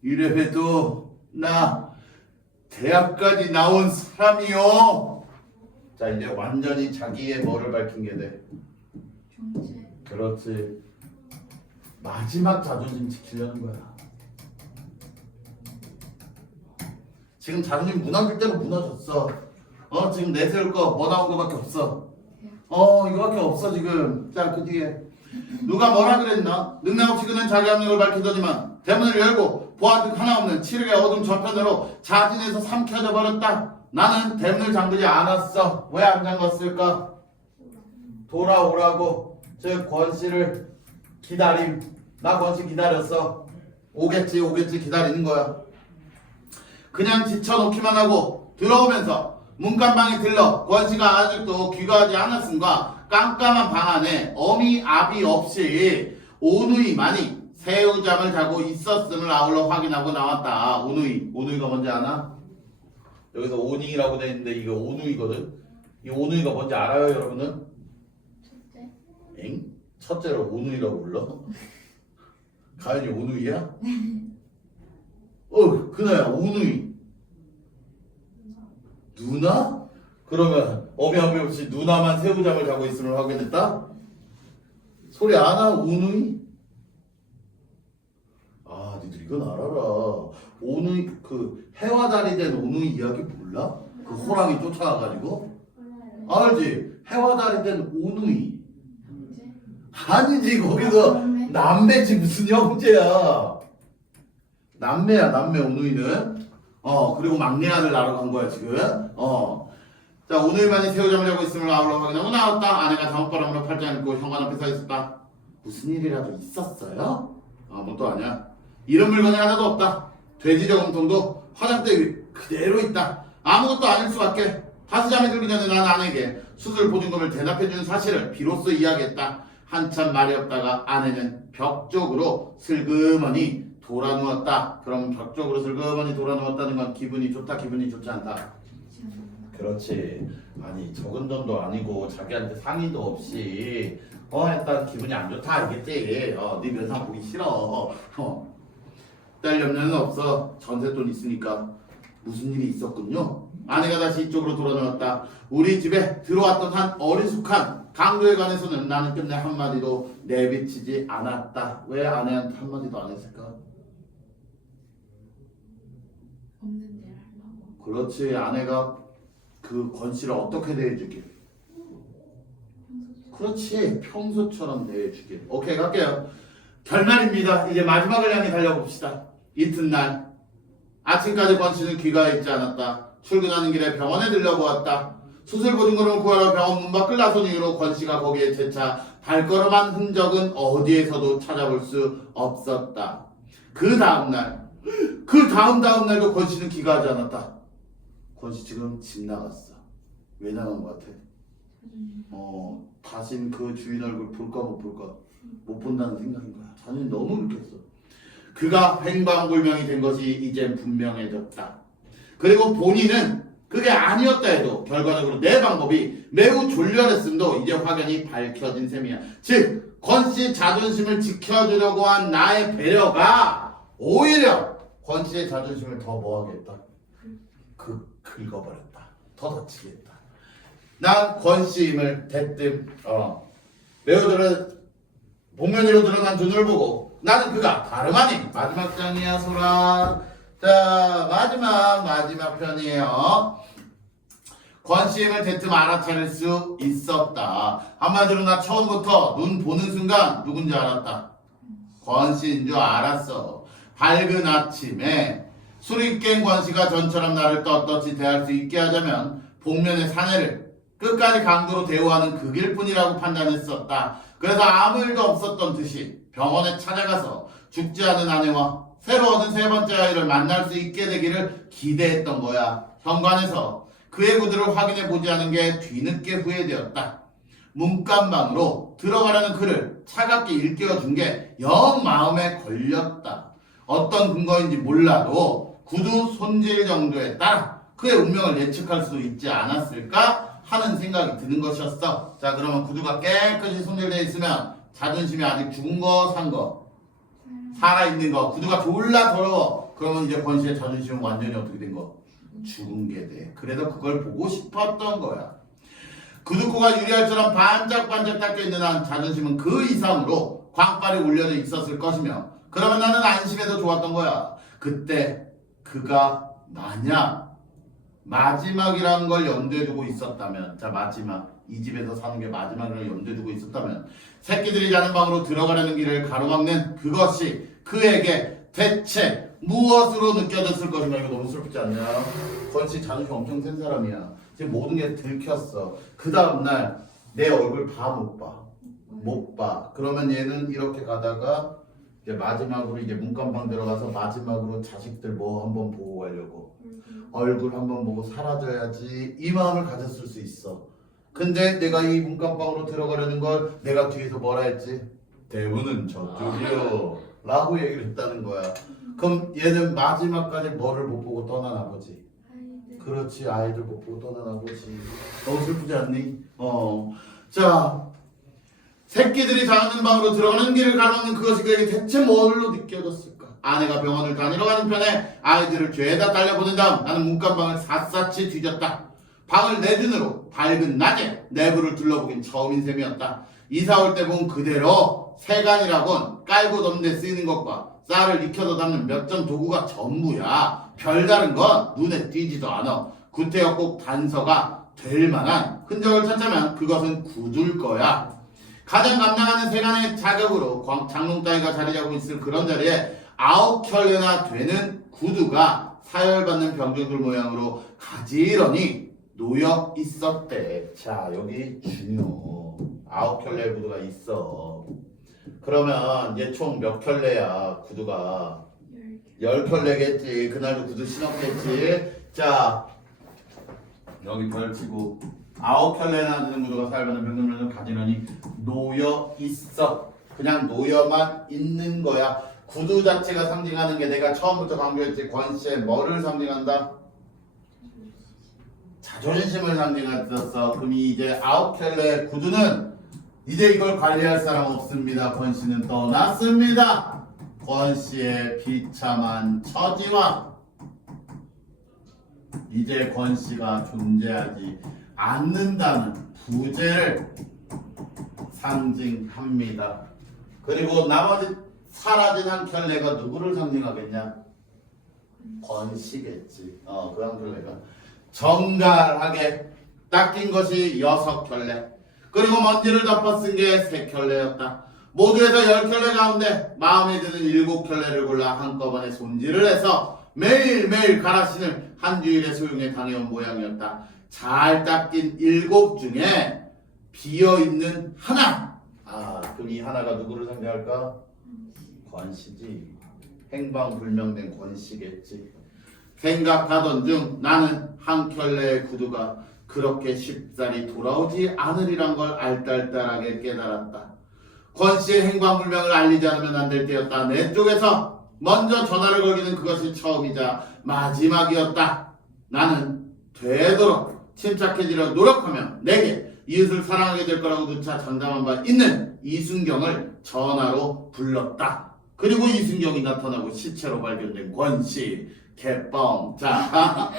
이래봬도 나 대학까지 나온 사람이요. 자 이제 완전히 자기의 뭐를 밝힌 게 돼. 정체. 그렇지. 마지막 자존심 지키려는 거야. 지금 자존심 무너질 대로 무너졌어. 지금 내세울 거 뭐 나온 거밖에 없어. 이거밖에 없어 지금. 자 그 뒤에 누가 뭐라 그랬나? 능력없이 그는 자기 압력을 밝히더니만 대문을 열고 보아득 하나 없는 칠흑의 어둠 저편으로 자진해서 삼켜져 버렸다. 나는 대문을 잠그지 않았어. 왜 안 잠갔을까? 돌아오라고 즉 권씨를 기다림. 나 권씨 기다렸어. 오겠지 기다리는 거야. 그냥 지쳐놓기만 하고 들어오면서 문간방에 들러 권씨가 아직도 귀가하지 않았음과 깜깜한 방 안에 어미 아비 없이 오누이만이 새우잠을 자고 있었음을 아울러 확인하고 나왔다. 오누이가 뭔지 아나? 여기서 오니라고 돼 있는데 이거 오누이거든. 이 오누이가 뭔지 알아요 여러분은? 첫째. 엥? 첫째로 오누이라고 불러? 가연이 오누이야? 그나야 오누이. 누나? 그러면 어미 아비 없이 누나만 새우잠을 자고 있음을 확인했다? 소리 아나? 오누이? 니들 이건 알아라. 오누이 그 해와 달이 된 오누이 이야기 몰라? 그 호랑이 쫓아와가지고 알지? 해와 달이 된 오누이. 형제. 아니지 거기서 남매. 남매지 무슨 형제야. 남매야 남매 오누이는. 그리고 막내 아들 낳으러 간 거야 지금. 자 오누이만이 새우잠을 자고 있음을 아울러 확인하고 나왔다. 아내가 잘못바람으로 팔짱 입고 현관 앞에 서 있었다. 무슨 일이라도 있었어요? 뭣도 아니야. 이런 물건이 하나도 없다. 돼지 저금통도 화장대 위 그대로 있다. 아무것도 아닐 수밖에. 다시 잠이 들기 전에 난 아내에게 수술 보증금을 대납해준 사실을 비로소 이야기했다. 한참 말이 없다가 아내는 벽 쪽으로 슬그머니 돌아 누웠다. 그럼 벽 쪽으로 슬그머니 돌아 누웠다는 건 기분이 좋다, 기분이 좋지 않다. 그렇지. 아니 적은 돈도 아니고 자기한테 상의도 없이 일단 기분이 안 좋다 알겠지. 네 면상 보기 싫어. 딸 염려는 없어. 전세돈 있으니까. 무슨 일이 있었군요. 아내가 다시 이쪽으로 돌아나왔다. 우리 집에 들어왔던 한 어리숙한 강도에 관해서는 나는 끝내 한마디도 내비치지 않았다. 왜 아내한테 한마디도 안 했을까? 없는 데를 하려고. 그렇지. 아내가 그 권씨를 어떻게 대해주길. 그렇지. 평소처럼 대해주길. 오케이 갈게요. 결말입니다. 이제 마지막을 향해 달려봅시다. 이튿날 아침까지 권씨는 귀가에 있지 않았다. 출근하는 길에 병원에 들려보았다. 수술 보증금을 구하러 병원 문 밖을 나선 이후로 권씨가 거기에 재차 발걸음한 흔적은 어디에서도 찾아볼 수 없었다. 그 다음날 그 다음 날도 권씨는 귀가하지 않았다. 권씨 지금 집 나갔어. 왜 나간 것 같아? 다신 그 주인 얼굴 볼까 못 볼까 못 본다는 생각인 거야. 자신이 너무 느꼈어. 그가 횡방불명이 된 것이 이젠 분명해졌다. 그리고 본인은 그게 아니었다 해도 결과적으로 내 방법이 매우 졸렬했음도 이제 확연히 밝혀진 셈이야. 즉 권씨의 자존심을 지켜주려고 한 나의 배려가 오히려 권씨의 자존심을 더 뭐하겠다? 긁어버렸다. 더 다치게 했다. 난 권씨의 힘을 대뜸 복면으로 드러난 두 눈을 보고 나는 그가 다름 아닌 마지막 장이야 소라. 자 마지막 편이에요. 권씨의 힘을 대뜸 알아차릴 수 있었다. 한마디로 나 처음부터 눈 보는 순간 누군지 알았다. 권씨인 줄 알았어. 밝은 아침에 술이 깬 권씨가 전처럼 나를 떳떳이 대할 수 있게 하자면 복면의 사내를 끝까지 강도로 대우하는 그 길뿐이라고 판단했었다. 그래서 아무 일도 없었던 듯이 병원에 찾아가서 죽지 않은 아내와 새로 얻은 세 번째 아이를 만날 수 있게 되기를 기대했던 거야. 현관에서 그의 구두를 확인해 보지 않은 게 뒤늦게 후회되었다. 문간방으로 들어가려는 그를 차갑게 일깨워준 게 영 마음에 걸렸다. 어떤 근거인지 몰라도 구두 손질 정도에 따라 그의 운명을 예측할 수 있지 않았을까 하는 생각이 드는 것이었어. 자 그러면 구두가 깨끗이 손질되어 있으면 자존심이 아직 죽은 거 산 거 살아있는 거 구두가 졸라 더러워. 그러면 이제 권씨의 자존심은 완전히 어떻게 된 거? 죽은 게 돼. 그래도 그걸 보고 싶었던 거야. 구두코가 유리알처럼 반짝반짝 닦여있는 한 자존심은 그 이상으로 광빨이 울려져 있었을 것이며 그러면 나는 안심해도 좋았던 거야. 그때 그가 만약 마지막이라는 걸 염두에 두고 있었다면 자 마지막 이 집에서 사는 게 마지막이라는 걸 염두에 두고 있었다면 새끼들이 자는 방으로 들어가려는 길을 가로막는 그것이 그에게 대체 무엇으로 느껴졌을 것인가. 이거 너무 슬프지 않냐? 권씨 자존심 엄청 센 사람이야. 지금 모든 게 들켰어. 그 다음날 내 얼굴 다 못 봐. 그러면 얘는 이렇게 가다가 이제 마지막으로 이제 문간방 들어가서 마지막으로 자식들 뭐 한번 보고 가려고 얼굴 한번 보고 사라져야지 이 마음을 가졌을 수 있어. 근데 내가 이 문간방으로 들어가려는 걸 내가 뒤에서 뭐라 했지? 대문은 저쪽이요 라고 얘기를 했다는 거야. 그럼 얘는 마지막까지 뭐를 못 보고 떠난 아버지. 그렇지 아이들 못 보고 떠난 아버지. 너무 슬프지 않니? 자 새끼들이 자는 방으로 들어가는 길을 가로막는 그것이 그에게 대체 뭘로 느껴졌을까? 아내가 병원을 다니러 가는 편에 아이들을 죄다 딸려보낸 다음 나는 문간방을 샅샅이 뒤졌다. 방을 내 눈으로 밝은 낮에 내부를 둘러보긴 처음인 셈이었다. 이사 올 때 본 그대로 세간이라곤 깔고 덮는 데 쓰이는 것과 쌀을 익혀서 담는 몇 점 도구가 전부야. 별다른 건 눈에 띄지도 않아. 구태여 꼭 단서가 될 만한 흔적을 찾자면 그것은 구두일 거야. 가장 감당하는 세간의 자격으로 장롱 따위가 자리 잡고 있을 그런 자리에 9켤레나 되는 구두가 사열받는 병정들 모양으로 가지런히 놓여 있었대. 자, 여기 중요. 9켤레의 구두가 있어. 그러면 얘 총 몇 켤레야 구두가? 10켤레겠지. 그날도 구두 신었겠지. 자, 여기 펼치고 9켤레나 되는 구두가 사열받는 병정들은 가지런히 놓여 있어. 그냥 놓여만 있는 거야. 구두 자체가 상징하는 게 내가 처음부터 강조했지. 권씨의 뭐를 상징한다? 자존심을 상징했었어. 그럼 이제 9켤레 구두는 이제 이걸 관리할 사람 없습니다. 권씨는 떠났습니다. 권씨의 비참한 처지와 이제 권씨가 존재하지 않는다는 부재를 상징합니다. 그리고 나머지 사라진 한 켤레가 누구를 상징하겠냐? 권씨겠지. 그 한 켤레가 정갈하게 닦인 것이 6켤레, 그리고 먼지를 덮어 쓴 게 3켤레였다. 모두에서 10켤레 가운데 마음에 드는 7켤레를 골라 한꺼번에 손질을 해서 매일매일 가라신을 한 주일의 소용에 당해온 모양이었다. 잘 닦인 7 중에 비어있는 하나. 그럼 이 하나가 누구를 상징할까? 권씨지. 행방불명된 권씨겠지. 생각하던 중 나는 한 켤레의 구두가 그렇게 쉽사리 돌아오지 않으리란 걸 알딸딸하게 깨달았다. 권씨의 행방불명을 알리지 않으면 안 될 때였다. 내 쪽에서 먼저 전화를 걸기는 그것이 처음이자 마지막이었다. 나는 되도록 침착해지려 노력하며 내게 이웃을 사랑하게 될 거라고 누차 장담한 바 있는 이순경을 전화로 불렀다. 그리고 이순경이 나타나고 시체로 발견된 권씨. 개뻥. 자,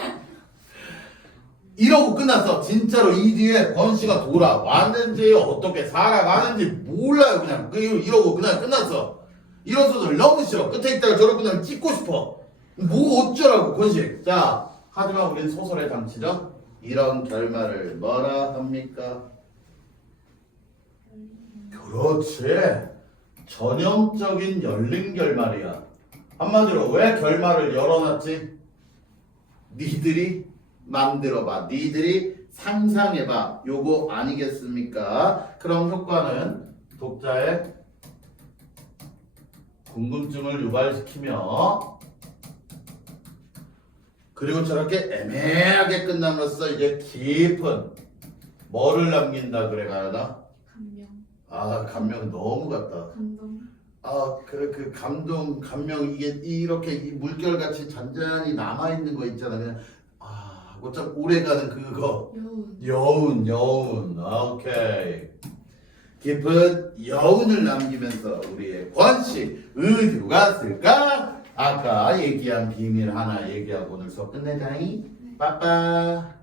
이러고 끝났어. 진짜로 이 뒤에 권씨가 돌아왔는지 어떻게 살아가는지 몰라요. 그냥 이러고 그냥 끝났어. 이런 소설 너무 싫어. 끝에 있다가 저러고 그냥 찍고 싶어. 뭐 어쩌라고 권씨. 자, 하지만 우린 소설의 장치죠. 이런 결말을 뭐라 합니까? 그렇지. 전형적인 열린 결말이야. 한마디로 왜 결말을 열어놨지? 니들이 만들어봐. 니들이 상상해봐. 요거 아니겠습니까? 그럼 효과는 독자의 궁금증을 유발시키며 그리고 저렇게 애매하게 끝남으로써 이제 깊은 뭐를 남긴다 그래 가야나? 감명. 감명 너무 같다. 감동. 그래 그 감명 이게 이렇게 이 물결같이 잔잔히 남아있는 거 있잖아. 그냥 어쩜 오래가는 그거. 여운. 오케이. 깊은 여운을 남기면서 우리의 권씨 어디로 갔을까? 아까 얘기한 비밀 하나 얘기하고 오늘 수업 끝내자잉. 빠빠.